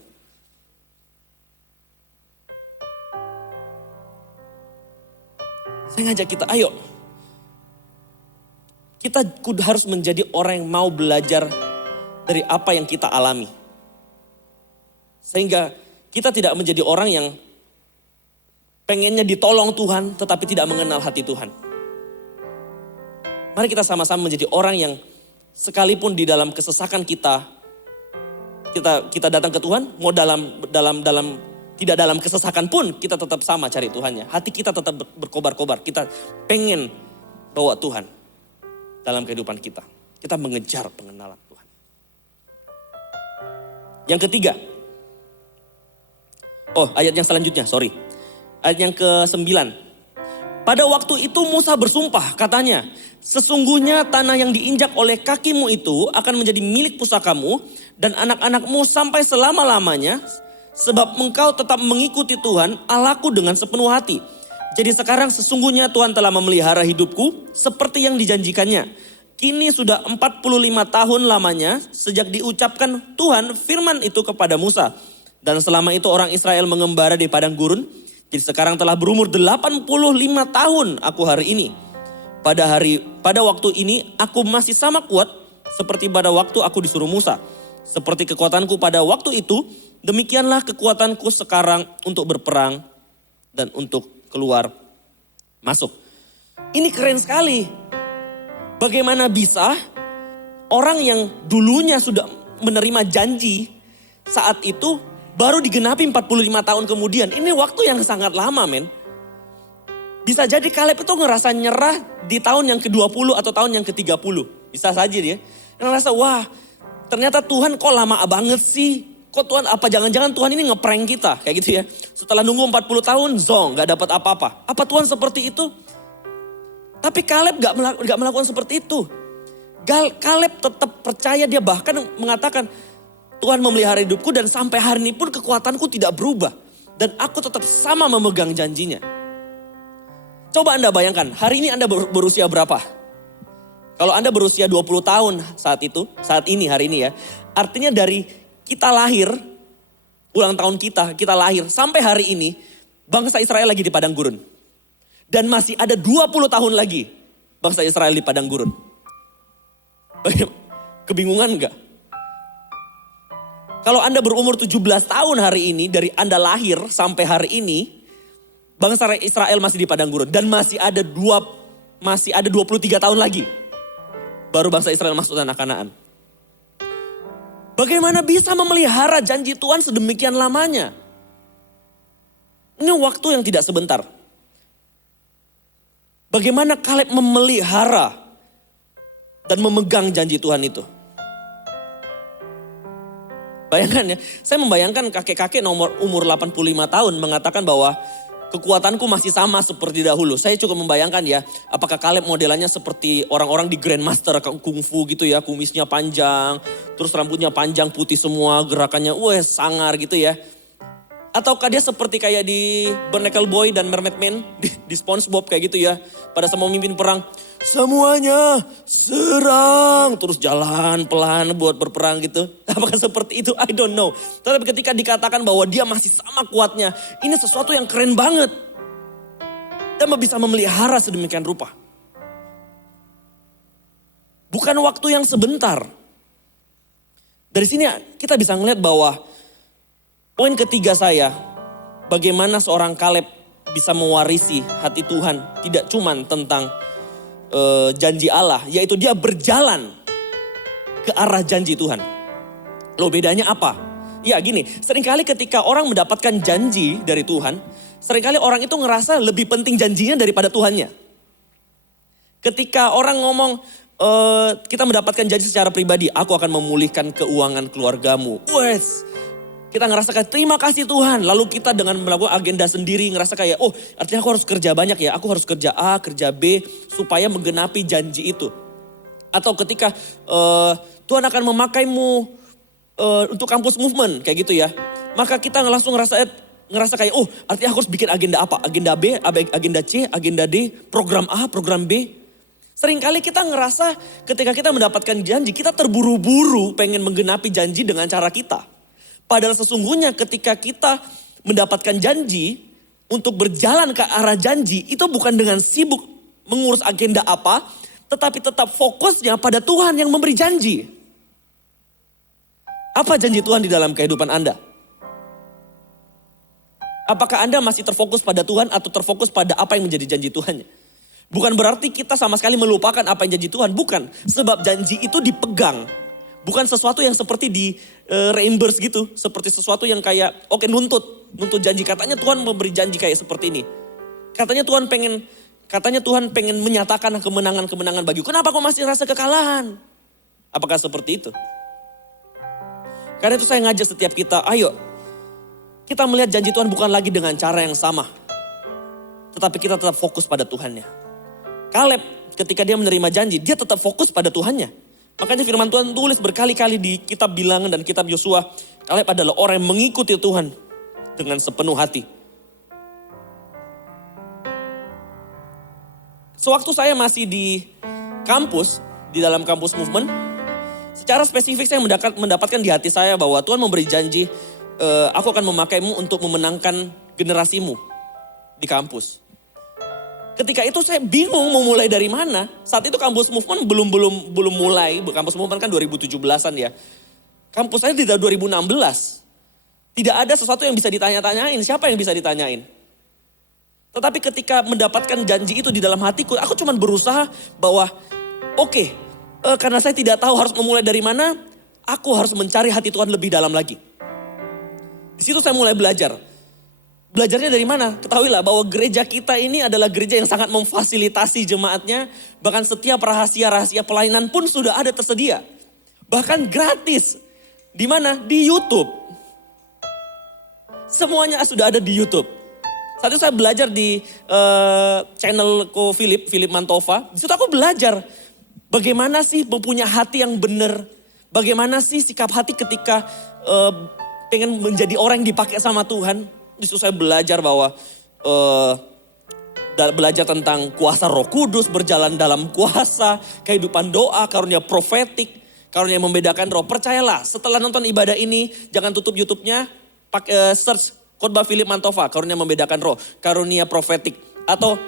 Saya ngajak kita, ayo. Kita harus menjadi orang yang mau belajar dari apa yang kita alami. Sehingga kita tidak menjadi orang yang pengennya ditolong Tuhan tetapi tidak mengenal hati Tuhan. Mari kita sama-sama menjadi orang yang sekalipun di dalam kesesakan kita datang ke Tuhan, mau tidak dalam kesesakan pun kita tetap sama cari Tuhannya. Hati kita tetap berkobar-kobar, kita pengen bawa Tuhan dalam kehidupan kita. Kita mengejar pengenalan Tuhan. Yang ketiga, ayat yang selanjutnya, ayat yang ke-9. Pada waktu itu Musa bersumpah, katanya, sesungguhnya tanah yang diinjak oleh kakimu itu akan menjadi milik pusakamu dan anak-anakmu sampai selama-lamanya, sebab engkau tetap mengikuti Tuhan Allahku dengan sepenuh hati. Jadi sekarang sesungguhnya Tuhan telah memelihara hidupku seperti yang dijanjikannya. Kini sudah 45 tahun lamanya sejak diucapkan Tuhan firman itu kepada Musa. Dan selama itu orang Israel mengembara di padang gurun. Jadi sekarang telah berumur 85 tahun aku hari ini. Pada waktu ini aku masih sama kuat seperti pada waktu aku disuruh Musa. Seperti kekuatanku pada waktu itu, demikianlah kekuatanku sekarang untuk berperang dan untuk keluar masuk. Ini keren sekali. Bagaimana bisa orang yang dulunya sudah menerima janji saat itu baru digenapi 45 tahun kemudian. Ini waktu yang sangat lama men. Bisa jadi Kaleb itu ngerasa nyerah di tahun yang ke-20 atau tahun yang ke-30. Bisa saja dia. Ngerasa wah ternyata Tuhan kok lama banget sih. Kok Tuhan apa jangan-jangan Tuhan ini ngeprank kita. Kayak gitu ya. Setelah nunggu 40 tahun gak dapat apa-apa. Apa Tuhan seperti itu? Tapi Kaleb gak melakukan seperti itu. Kaleb tetap percaya, dia bahkan mengatakan Tuhan memelihara hidupku dan sampai hari ini pun kekuatanku tidak berubah. Dan aku tetap sama memegang janjinya. Coba Anda bayangkan, hari ini Anda berusia berapa? Kalau Anda berusia 20 tahun saat ini, hari ini ya. Artinya dari kita lahir, ulang tahun kita lahir sampai hari ini, bangsa Israel lagi di padang gurun. Dan masih ada 20 tahun lagi bangsa Israel di padang gurun. Kebingungan enggak? Kalau Anda berumur 17 tahun hari ini, dari Anda lahir sampai hari ini, bangsa Israel masih di padang gurun. Dan masih ada 23 tahun lagi. Baru bangsa Israel masuk tanah Kanaan. Bagaimana bisa memelihara janji Tuhan sedemikian lamanya? Ini waktu yang tidak sebentar. Bagaimana Kaleb memelihara dan memegang janji Tuhan itu? Bayangkan ya, saya membayangkan kakek-kakek umur 85 tahun mengatakan bahwa kekuatanku masih sama seperti dahulu. Saya cukup membayangkan ya, apakah Kaleb modelannya seperti orang-orang di Grandmaster Kungfu gitu ya, kumisnya panjang, terus rambutnya panjang putih semua, gerakannya sangar gitu ya. Ataukah dia seperti kayak di Barnacle Boy dan Mermaid Man di SpongeBob kayak gitu ya. Pada saat mau mimpin perang, semuanya serang. Terus jalan pelan buat berperang gitu. Apakah seperti itu? I don't know. Tapi ketika dikatakan bahwa dia masih sama kuatnya, ini sesuatu yang keren banget. Dan bisa memelihara sedemikian rupa. Bukan waktu yang sebentar. Dari sini kita bisa ngeliat bahwa poin ketiga saya, bagaimana seorang Kaleb bisa mewarisi hati Tuhan. Tidak cuman tentang janji Allah, yaitu dia berjalan ke arah janji Tuhan. Loh bedanya apa? Ya gini, seringkali ketika orang mendapatkan janji dari Tuhan, seringkali orang itu ngerasa lebih penting janjinya daripada Tuhannya. Ketika orang ngomong, kita mendapatkan janji secara pribadi, aku akan memulihkan keuangan keluargamu. Kita ngerasa kayak terima kasih Tuhan. Lalu kita dengan melakukan agenda sendiri ngerasa kayak artinya aku harus kerja banyak ya. Aku harus kerja A, kerja B supaya menggenapi janji itu. Atau ketika Tuhan akan memakaimu untuk kampus movement kayak gitu ya. Maka kita langsung ngerasa kayak artinya aku harus bikin agenda apa? Agenda B, agenda C, agenda D, program A, program B. Seringkali kita ngerasa ketika kita mendapatkan janji kita terburu-buru pengen menggenapi janji dengan cara kita. Padahal sesungguhnya ketika kita mendapatkan janji untuk berjalan ke arah janji itu bukan dengan sibuk mengurus agenda apa, tetapi tetap fokusnya pada Tuhan yang memberi janji. Apa janji Tuhan di dalam kehidupan Anda? Apakah Anda masih terfokus pada Tuhan atau terfokus pada apa yang menjadi janji Tuhannya? Bukan berarti kita sama sekali melupakan apa yang janji Tuhan, bukan. Sebab janji itu dipegang. Bukan sesuatu yang seperti di reimburse gitu. Seperti sesuatu yang kayak nuntut janji. Katanya Tuhan memberi janji kayak seperti ini. Katanya Tuhan pengen menyatakan kemenangan-kemenangan bagiku. Kenapa kau masih rasa kekalahan? Apakah seperti itu? Karena itu saya ngajak setiap kita, ayo kita melihat janji Tuhan bukan lagi dengan cara yang sama. Tetapi kita tetap fokus pada Tuhannya. Kaleb ketika dia menerima janji, dia tetap fokus pada Tuhannya. Makanya firman Tuhan tulis berkali-kali di kitab Bilangan dan kitab Yosua. Kaleb adalah orang yang mengikuti Tuhan dengan sepenuh hati. Sewaktu saya masih di kampus, di dalam kampus movement, secara spesifik saya mendapatkan di hati saya bahwa Tuhan memberi janji, aku akan memakaimu untuk memenangkan generasimu di kampus. Ketika itu saya bingung mau mulai dari mana. Saat itu kampus movement belum mulai. Kampus movement kan 2017-an ya. Kampus saya di tahun 2016. Tidak ada sesuatu yang bisa ditanya-tanyain. Siapa yang bisa ditanyain? Tetapi ketika mendapatkan janji itu di dalam hatiku, aku cuma berusaha bahwa karena saya tidak tahu harus memulai dari mana, aku harus mencari hati Tuhan lebih dalam lagi. Di situ saya mulai belajar. Belajarnya dari mana? Ketahuilah bahwa gereja kita ini adalah gereja yang sangat memfasilitasi jemaatnya. Bahkan setiap rahasia-rahasia pelayanan pun sudah ada tersedia. Bahkan gratis. Di mana? Di YouTube. Semuanya sudah ada di YouTube. Saat itu saya belajar di channel Ko Philip Mantova. Di situ aku belajar bagaimana sih mempunyai hati yang benar. Bagaimana sih sikap hati ketika pengen menjadi orang yang dipakai sama Tuhan. Di situ saya belajar bahwa belajar tentang kuasa Roh Kudus, berjalan dalam kuasa, kehidupan doa, karunia profetik, karunia yang membedakan roh. Percayalah, setelah nonton ibadah ini, jangan tutup YouTube-nya, search khotbah Philip Mantova, karunia membedakan roh, karunia profetik, atau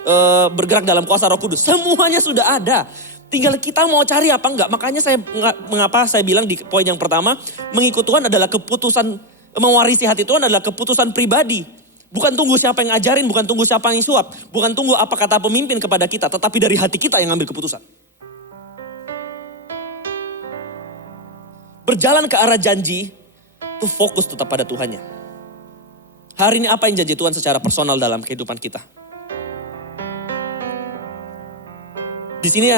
bergerak dalam kuasa Roh Kudus. Semuanya sudah ada. Tinggal kita mau cari apa enggak. Makanya mengapa saya bilang di poin yang pertama, mengikut Tuhan adalah keputusan, mewarisi hati Tuhan adalah keputusan pribadi. Bukan tunggu siapa yang ngajarin, bukan tunggu siapa yang suap, bukan tunggu apa kata pemimpin kepada kita, tetapi dari hati kita yang ngambil keputusan. Berjalan ke arah janji, itu fokus tetap pada Tuhannya. Hari ini apa yang janji Tuhan secara personal dalam kehidupan kita? Di sini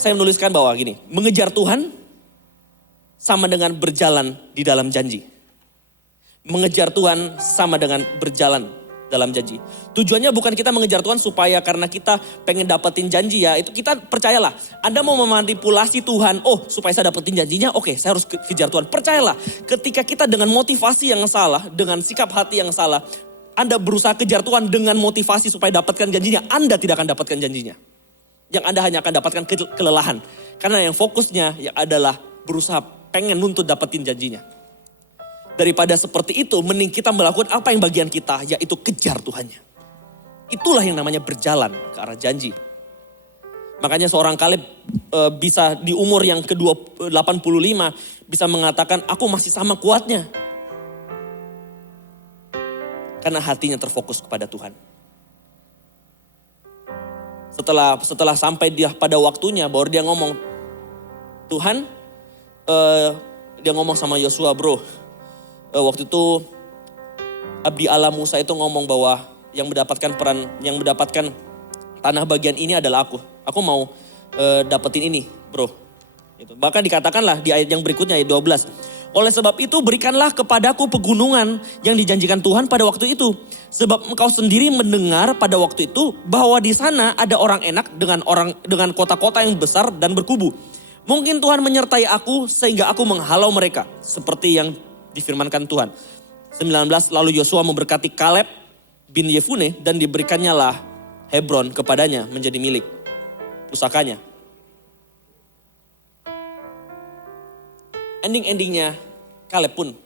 saya menuliskan bahwa gini, mengejar Tuhan sama dengan berjalan di dalam janji. Mengejar Tuhan sama dengan berjalan dalam janji. Tujuannya bukan kita mengejar Tuhan supaya karena kita pengen dapetin janji ya. Itu kita percayalah. Anda mau memanipulasi Tuhan. Oh supaya saya dapetin janjinya. Oke saya harus kejar Tuhan. Percayalah ketika kita dengan motivasi yang salah. Dengan sikap hati yang salah. Anda berusaha kejar Tuhan dengan motivasi supaya dapatkan janjinya. Anda tidak akan dapatkan janjinya. Yang Anda hanya akan dapatkan kelelahan. Karena yang fokusnya ya adalah berusaha pengen nuntut dapetin janjinya. Daripada seperti itu, mending kita melakukan apa yang bagian kita, yaitu kejar Tuhannya. Itulah yang namanya berjalan ke arah janji. Makanya seorang Kaleb bisa di umur yang ke-85 bisa mengatakan, aku masih sama kuatnya. Karena hatinya terfokus kepada Tuhan. Setelah sampai dia pada waktunya, baru dia ngomong, Tuhan, dia ngomong sama Yosua, bro. Waktu itu Abdi Allah Musa itu ngomong bahwa yang mendapatkan tanah bagian ini adalah aku. Aku mau dapetin ini bro. Gitu. Bahkan dikatakanlah di ayat yang berikutnya ayat 12. Oleh sebab itu berikanlah kepadaku pegunungan yang dijanjikan Tuhan pada waktu itu. Sebab engkau sendiri mendengar pada waktu itu bahwa di sana ada orang enak dengan kota-kota yang besar dan berkubu. Mungkin Tuhan menyertai aku sehingga aku menghalau mereka. Seperti yang difirmankan Tuhan. 19 lalu Yosua memberkati Kaleb bin Yefune dan diberikannya lah Hebron kepadanya menjadi milik pusakanya. Ending-endingnya Kaleb pun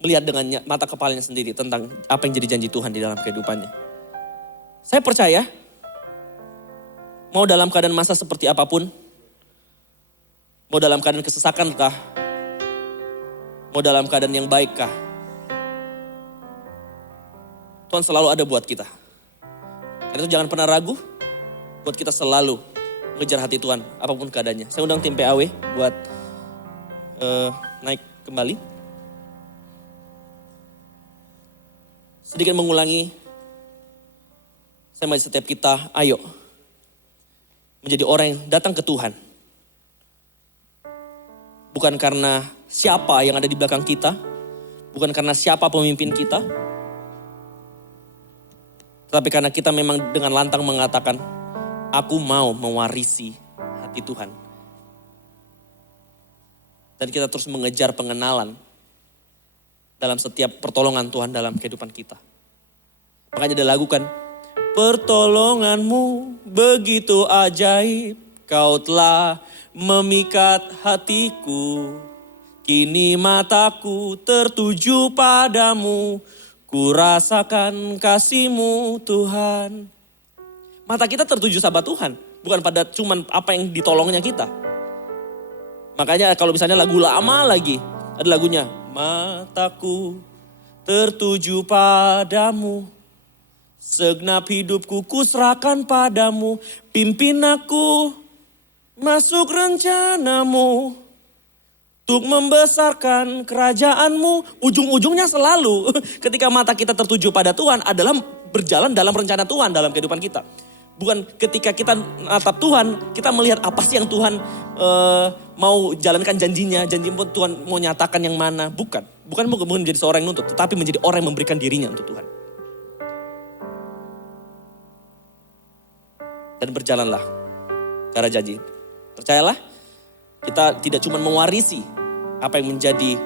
melihat dengan mata kepalanya sendiri tentang apa yang jadi janji Tuhan di dalam kehidupannya. Saya percaya mau dalam keadaan masa seperti apapun, mau dalam keadaan kesesakan kah, mau dalam keadaan yang baik kah, Tuhan selalu ada buat kita. Karena itu jangan pernah ragu, buat kita selalu mengejar hati Tuhan apapun keadaannya. Saya undang tim PAW buat naik kembali. Sedikit mengulangi, saya maju setiap kita, ayo menjadi orang yang datang ke Tuhan. Bukan karena siapa yang ada di belakang kita, bukan karena siapa pemimpin kita, tetapi karena kita memang dengan lantang mengatakan, aku mau mewarisi hati Tuhan. Dan kita terus mengejar pengenalan dalam setiap pertolongan Tuhan dalam kehidupan kita. Makanya ada lagu kan, pertolonganmu begitu ajaib, kau telah memikat hatiku, kini mataku tertuju padamu, ku rasakan kasih-Mu Tuhan. Mata kita tertuju sahabat Tuhan, bukan pada cuman apa yang ditolongnya kita. Makanya kalau misalnya lagu lama lagi, ada lagunya, mataku tertuju padamu, segenap hidupku kuserahkan padamu, pimpin aku masuk rencanamu, untuk membesarkan kerajaan-Mu. Ujung-ujungnya selalu ketika mata kita tertuju pada Tuhan adalah berjalan dalam rencana Tuhan dalam kehidupan kita. Bukan ketika kita natap Tuhan, kita melihat apa sih yang Tuhan mau jalankan janjinya. Janji Tuhan mau nyatakan yang mana. Bukan menjadi seorang yang nuntut, tetapi menjadi orang yang memberikan dirinya untuk Tuhan. Dan berjalanlah ke arah janji. Percayalah, kita tidak cuma mewarisi apa yang menjadi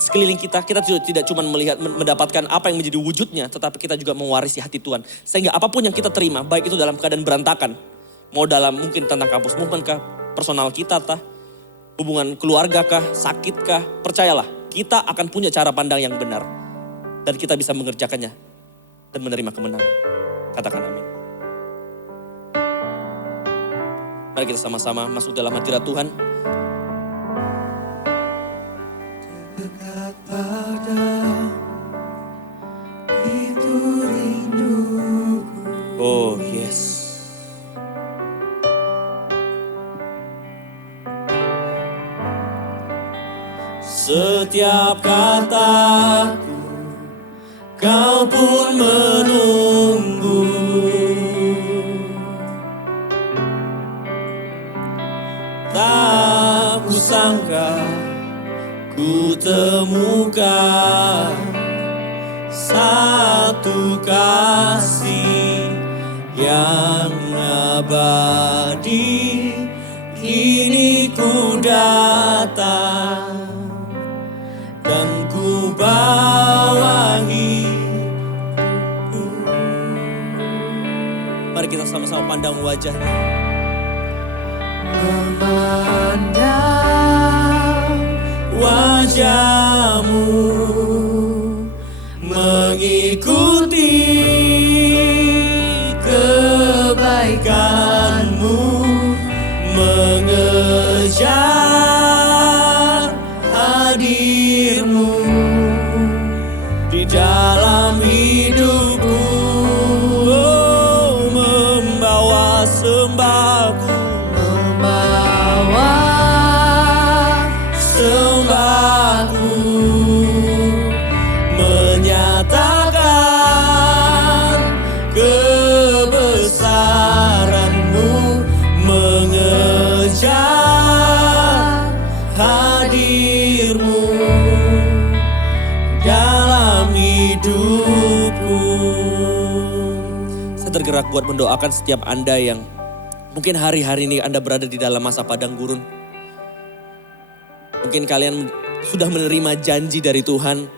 sekeliling kita tidak cuma melihat mendapatkan apa yang menjadi wujudnya, tetapi kita juga mewarisi hati Tuhan. Sehingga apapun yang kita terima, baik itu dalam keadaan berantakan, mau dalam mungkin tentang kampus movement kah, personal kita kah, hubungan keluarga kah, sakit kah, percayalah kita akan punya cara pandang yang benar. Dan kita bisa mengerjakannya dan menerima kemenangan. Katakan amin. Mari kita sama-sama masuk dalam hadirat Tuhan. Dekat pada itu rinduku. Oh yes. Setiap kataku kau pun menunggu. Tak kusangka ku temukan satu kasih yang abadi. Kini ku datang dan ku bawa hidupku. Mari kita sama-sama pandang wajahnya. Memandang Wajahmu, mengikuti kebaikanmu, mengejar hadirmu di dalam hidupku. Oh, membawa sembahku, membawa sembahku, menyatakan kebesaranmu, mengejar hadirmu dalam hidupku. Saya tergerak buat mendoakan setiap Anda yang mungkin hari-hari ini Anda berada di dalam masa padang gurun. Mungkin kalian sudah menerima janji dari Tuhan.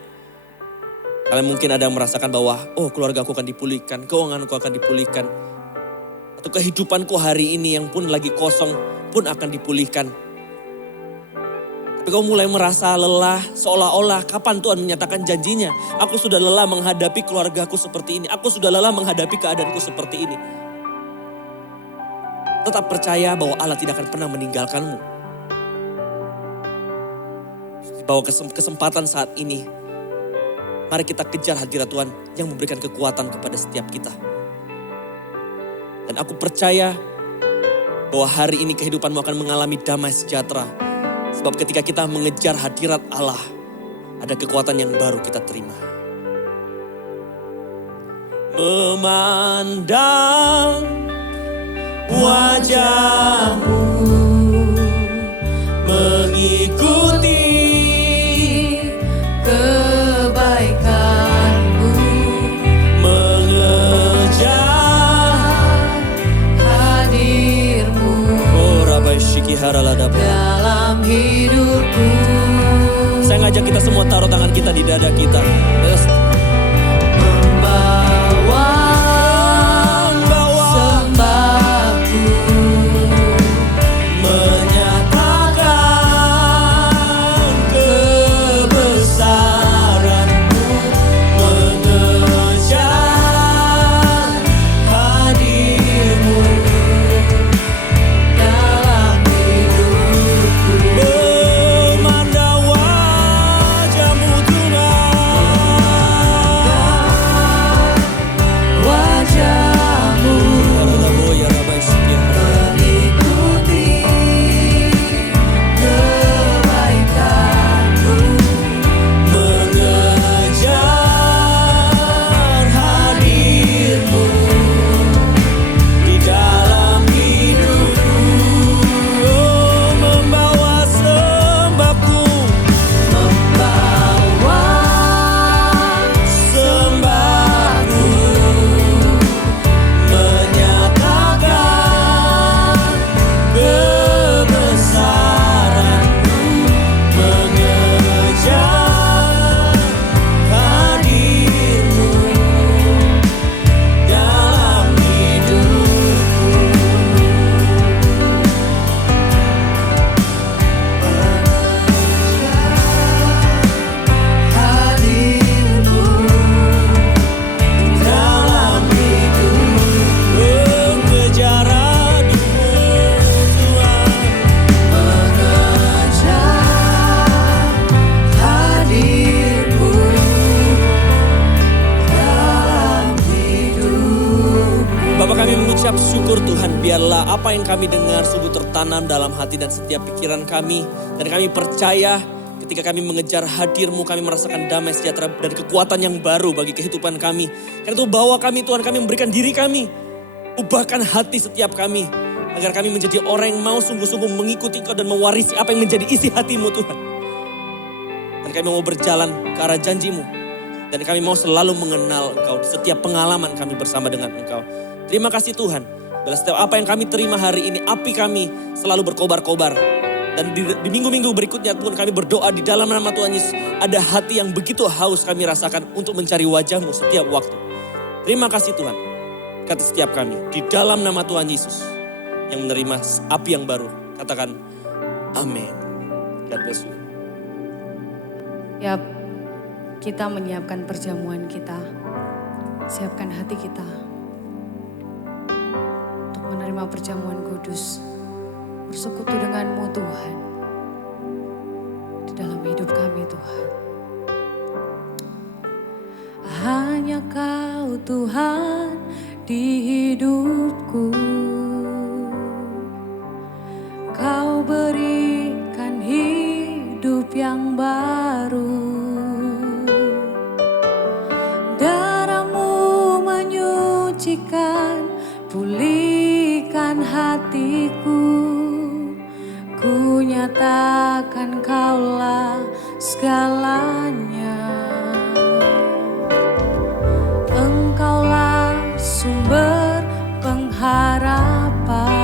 Kalian mungkin ada yang merasakan bahwa, oh keluarga aku akan dipulihkan, keuanganku akan dipulihkan. Atau kehidupanku hari ini yang pun lagi kosong pun akan dipulihkan. Tapi kau mulai merasa lelah, seolah-olah kapan Tuhan menyatakan janjinya. Aku sudah lelah menghadapi keluargaku seperti ini. Aku sudah lelah menghadapi keadaanku seperti ini. Tetap percaya bahwa Allah tidak akan pernah meninggalkanmu. Bahwa kesempatan saat ini, mari kita kejar hadirat Tuhan yang memberikan kekuatan kepada setiap kita. Dan aku percaya bahwa hari ini kehidupanmu akan mengalami damai sejahtera. Sebab ketika kita mengejar hadirat Allah, ada kekuatan yang baru kita terima. Memandang wajahmu, mengikuti kebaikanmu, mengejar hadirmu oh Rabbi Shiki Haraladab. dalam hidupku. Saya ngajak kita semua taruh tangan kita di dada kita. Yes. Membawa sembahku, Menyatakan kebesaranmu, mengejar hadirmu dalam hidupku. memandang wajahmu Tuhan. apa yang kami dengar sungguh tertanam dalam hati dan setiap pikiran kami. Dan kami percaya ketika kami mengejar hadir-Mu, kami merasakan damai sejahtera dan kekuatan yang baru bagi kehidupan kami. Karena itu bawa kami Tuhan, kami memberikan diri kami. Ubahkan hati setiap kami. Agar kami menjadi orang yang mau sungguh-sungguh mengikuti Engkau dan mewarisi apa yang menjadi isi hati-Mu Tuhan. Dan kami mau berjalan ke arah janji-Mu. Dan kami mau selalu mengenal Engkau di setiap pengalaman kami bersama dengan Engkau. Terima kasih Tuhan. Bila setiap apa yang kami terima hari ini, api kami selalu berkobar-kobar. Dan di minggu-minggu berikutnya pun kami berdoa di dalam nama Tuhan Yesus. Ada hati yang begitu haus kami rasakan untuk mencari wajah-Mu setiap waktu. Terima kasih Tuhan. Kata setiap kami di dalam nama Tuhan Yesus yang menerima api yang baru. Katakan amin. God bless you. Ya, kita menyiapkan perjamuan kita. Siapkan hati kita untuk menerima perjamuan kudus. Bersekutu dengan-Mu Tuhan. Di dalam hidup kami Tuhan. Hanya Kau Tuhan di hidupku. Kau berikan hidup yang baru. Darah-Mu menyucikan, pulihkan hatiku. Ku nyatakan Kaulah segalanya. Engkaulah sumber pengharapan.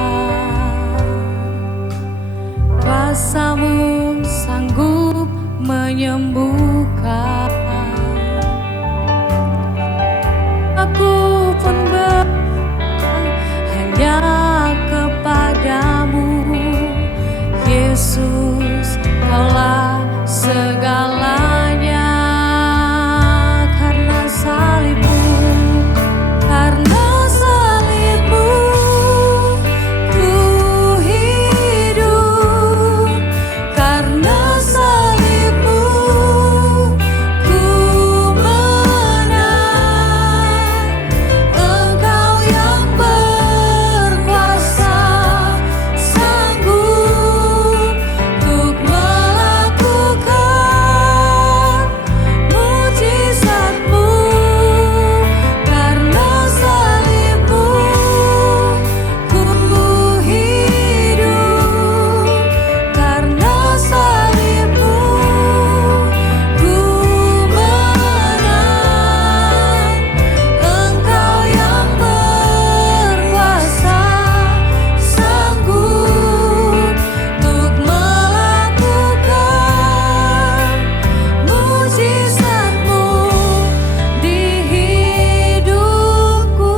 Kuasa-Mu sanggup menyembuhkan. Aku pun berdoa hanya kepadamu, Yesus, Kaulah segalanya. Karena salib-Mu, karena salib-Mu, ku hidup. Karena salib-Mu, ku menang. Engkau yang berkuasa, sanggup untuk melakukan mujizat-Mu. Karena salib-Mu, ku hidup. Karena salib-Mu, ku menang. Engkau yang berkuasa, sanggup untuk melakukan mujizat-Mu di hidupku.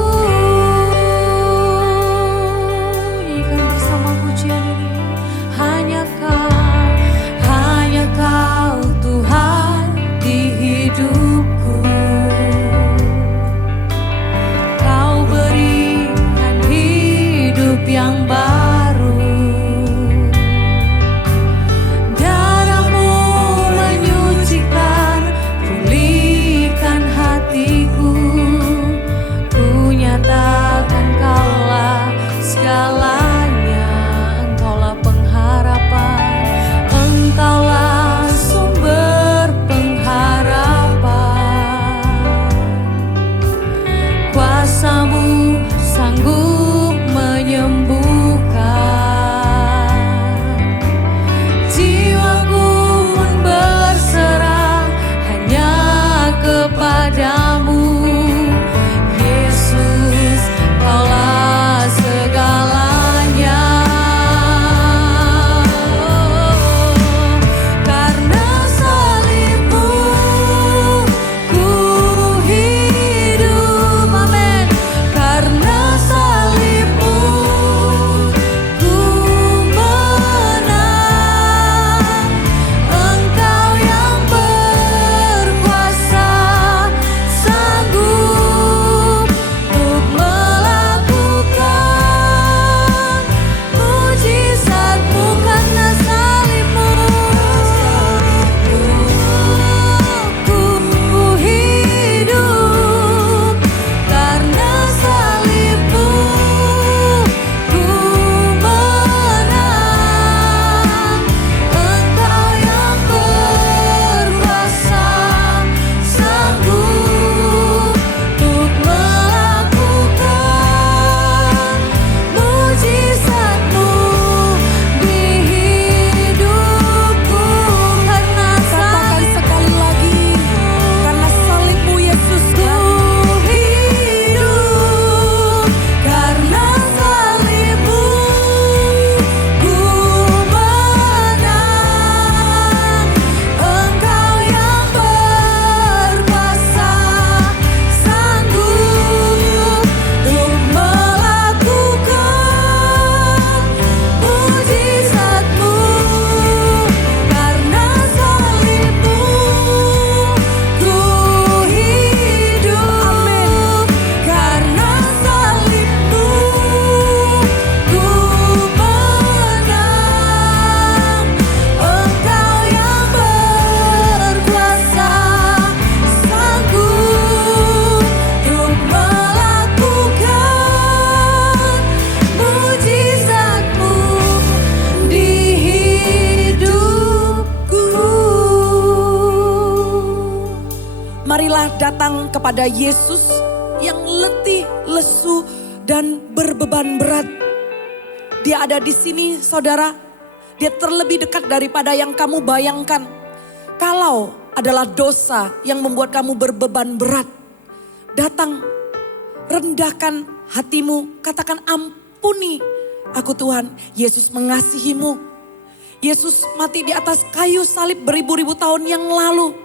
Nyanyikan bersama pujian ini. Hanya Kau Tuhan di hidupku. Kau berikan hidup yang baru. Darah-Mu menyucikan, pulihkan hatiku. Ku nyatakan Kaulah segalanya. Engkaulah datang kepada Yesus yang letih, lesu, dan berbeban berat. Dia ada di sini, saudara. Dia terlebih dekat daripada yang kamu bayangkan. Kalau adalah dosa yang membuat kamu berbeban berat, datang, rendahkan hatimu, katakan ampuni aku Tuhan. Yesus mengasihimu. Yesus mati di atas kayu salib beribu-ribu tahun yang lalu.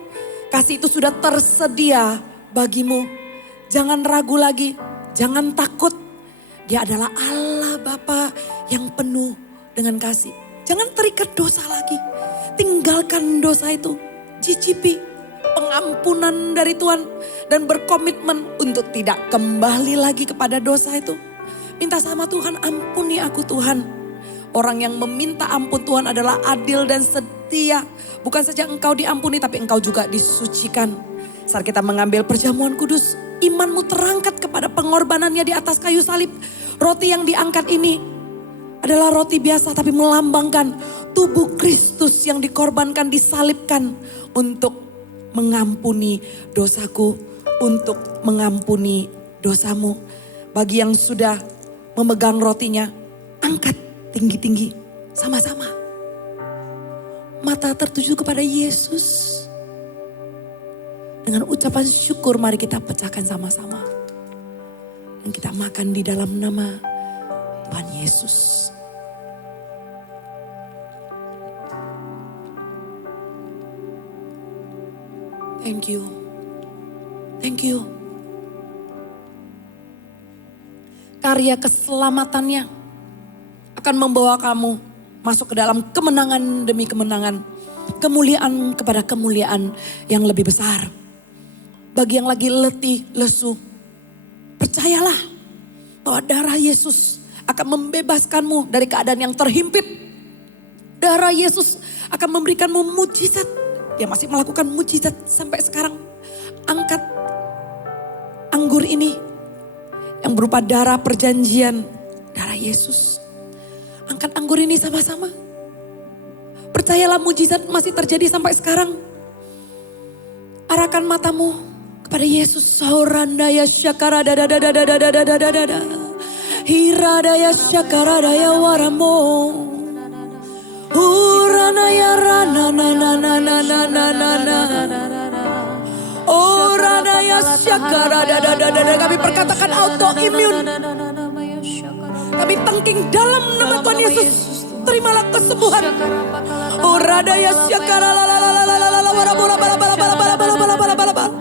Kasih itu sudah tersedia bagimu. Jangan ragu lagi, jangan takut. Dia adalah Allah Bapa yang penuh dengan kasih. Jangan terikat dosa lagi. Tinggalkan dosa itu. Cicipi pengampunan dari Tuhan. Dan berkomitmen untuk tidak kembali lagi kepada dosa itu. Minta sama Tuhan, ampuni aku Tuhan. Orang yang meminta ampun Tuhan adalah adil dan setia. Bukan saja engkau diampuni, tapi engkau juga disucikan. Saat kita mengambil perjamuan kudus, imanmu terangkat kepada pengorbanannya di atas kayu salib. Roti yang diangkat ini adalah roti biasa, tapi melambangkan tubuh Kristus yang dikorbankan, disalibkan untuk mengampuni dosaku, untuk mengampuni dosamu. Bagi yang sudah memegang rotinya, angkat tinggi-tinggi sama-sama. Mata tertuju kepada Yesus. Dengan ucapan syukur mari kita pecahkan sama-sama. Dan kita makan di dalam nama Tuhan Yesus. Thank you. Thank you. Karya keselamatannya akan membawa kamu masuk ke dalam kemenangan demi kemenangan. Kemuliaan kepada kemuliaan yang lebih besar. Bagi yang lagi letih, lesu, percayalah bahwa darah Yesus akan membebaskanmu dari keadaan yang terhimpit. Darah Yesus akan memberikanmu mujizat. Dia masih melakukan mujizat sampai sekarang. Angkat anggur ini yang berupa darah perjanjian, darah Yesus. Angkat anggur ini sama-sama. Percayalah mujizat masih terjadi sampai sekarang. Arahkan matamu kepada Yesus. Saurandaya syakara dadadadadadadadadadada. Hiradaya syakara daya waramo. Uranaya rana na na na na na na na na. Uranaya syakara dadadadada. Kami perkatakan autoimun. Kami tengking dalam nama Tuhan Yesus. Terimalah kesembuhan. Uradaya syakara la la la la la la la warabula bala bala bala bala bala bala bala bala bala.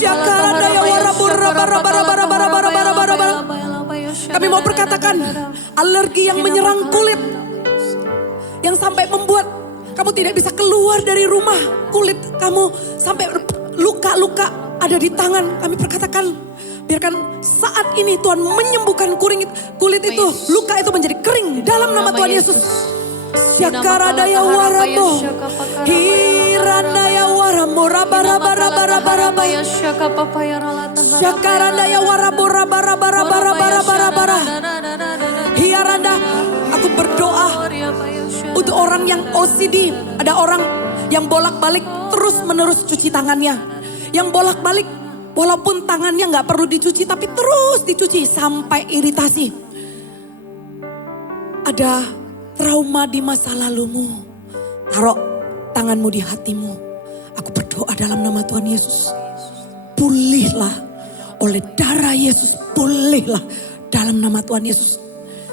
Syakara daya warabura bara bara bara bara bara bara bara bara. Kami mau perkatakan alergi yang menyerang kulit. Yang sampai membuat kamu tidak bisa keluar dari rumah. Kulit kamu sampai luka-luka ada di tangan. Kami perkatakan biarkan saat ini Tuhan menyembuhkan kulit itu. Luka itu menjadi kering dalam nama Tuhan Yesus. Syakaradaya waramo. Hirandaya waramo. Raba raba raba raba raba. Syakaradaya waramo. Raba raba raba raba raba raba. Hiaranda. Aku berdoa untuk orang yang OCD. Ada orang yang bolak-balik terus menerus cuci tangannya. Yang bolak-balik walaupun tangannya gak perlu dicuci tapi terus dicuci sampai iritasi. Ada trauma di masa lalumu. Taruh tanganmu di hatimu. Aku berdoa dalam nama Tuhan Yesus. Pulihlah oleh darah Yesus. Pulihlah dalam nama Tuhan Yesus.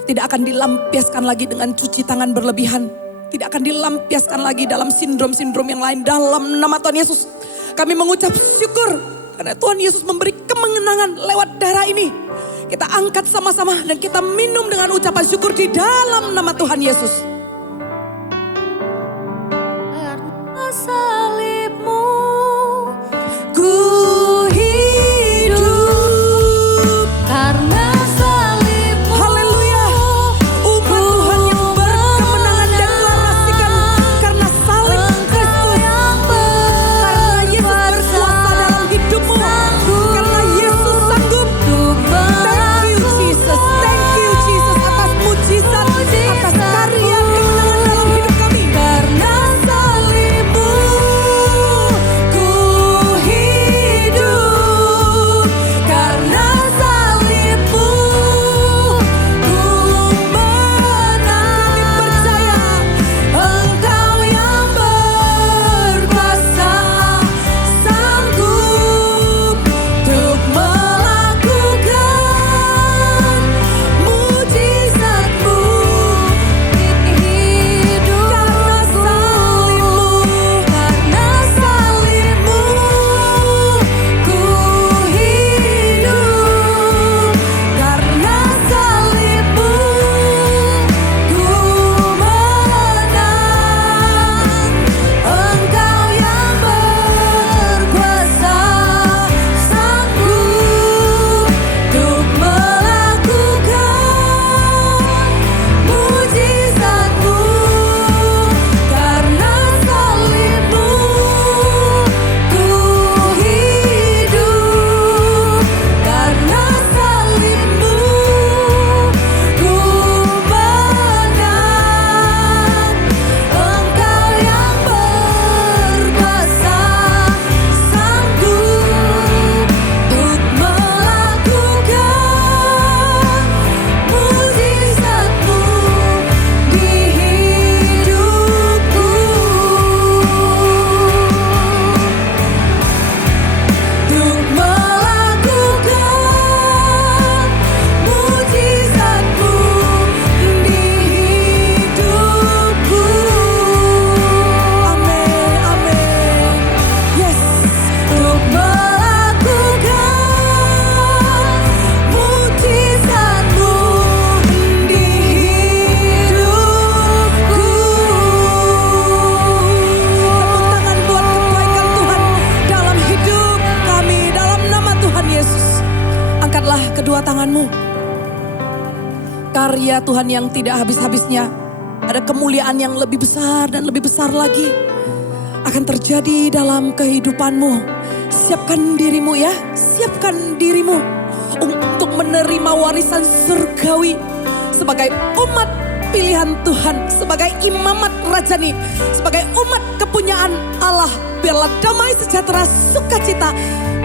Tidak akan dilampiaskan lagi dengan cuci tangan berlebihan. Tidak akan dilampiaskan lagi dalam sindrom-sindrom yang lain. Dalam nama Tuhan Yesus. Kami mengucap syukur. Karena Tuhan Yesus memberi kemenangan lewat darah ini. Kita angkat sama-sama dan kita minum dengan ucapan syukur di dalam nama Tuhan Yesus. Karena salibmu ku hidup. Karena salibmu. Haleluya. Umat Tuhan yang berkemenangan deklarasikan. Karena salib Kristus. Karena Yesus berkuasa dalam hidupmu. Karena Yesus sanggup. Thank you Jesus. Thank you Jesus atas mujizat. Atas karya karya Tuhan yang tidak habis-habisnya. Ada kemuliaan yang lebih besar dan lebih besar lagi akan terjadi dalam kehidupanmu. Siapkan dirimu ya, siapkan dirimu untuk menerima warisan surgawi sebagai umat pilihan Tuhan, sebagai imamat rajani, sebagai umat kepunyaan Allah. Biarlah damai, sejahtera, sukacita,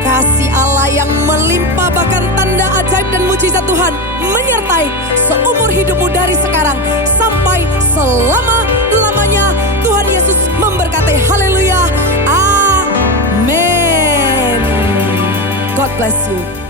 kasih Allah yang melimpah, bahkan tanda ajaib dan mujizat Tuhan menyertai seumur hidupmu dari sekarang sampai selama-lamanya. Tuhan Yesus memberkati. Haleluya. Amin. God bless you.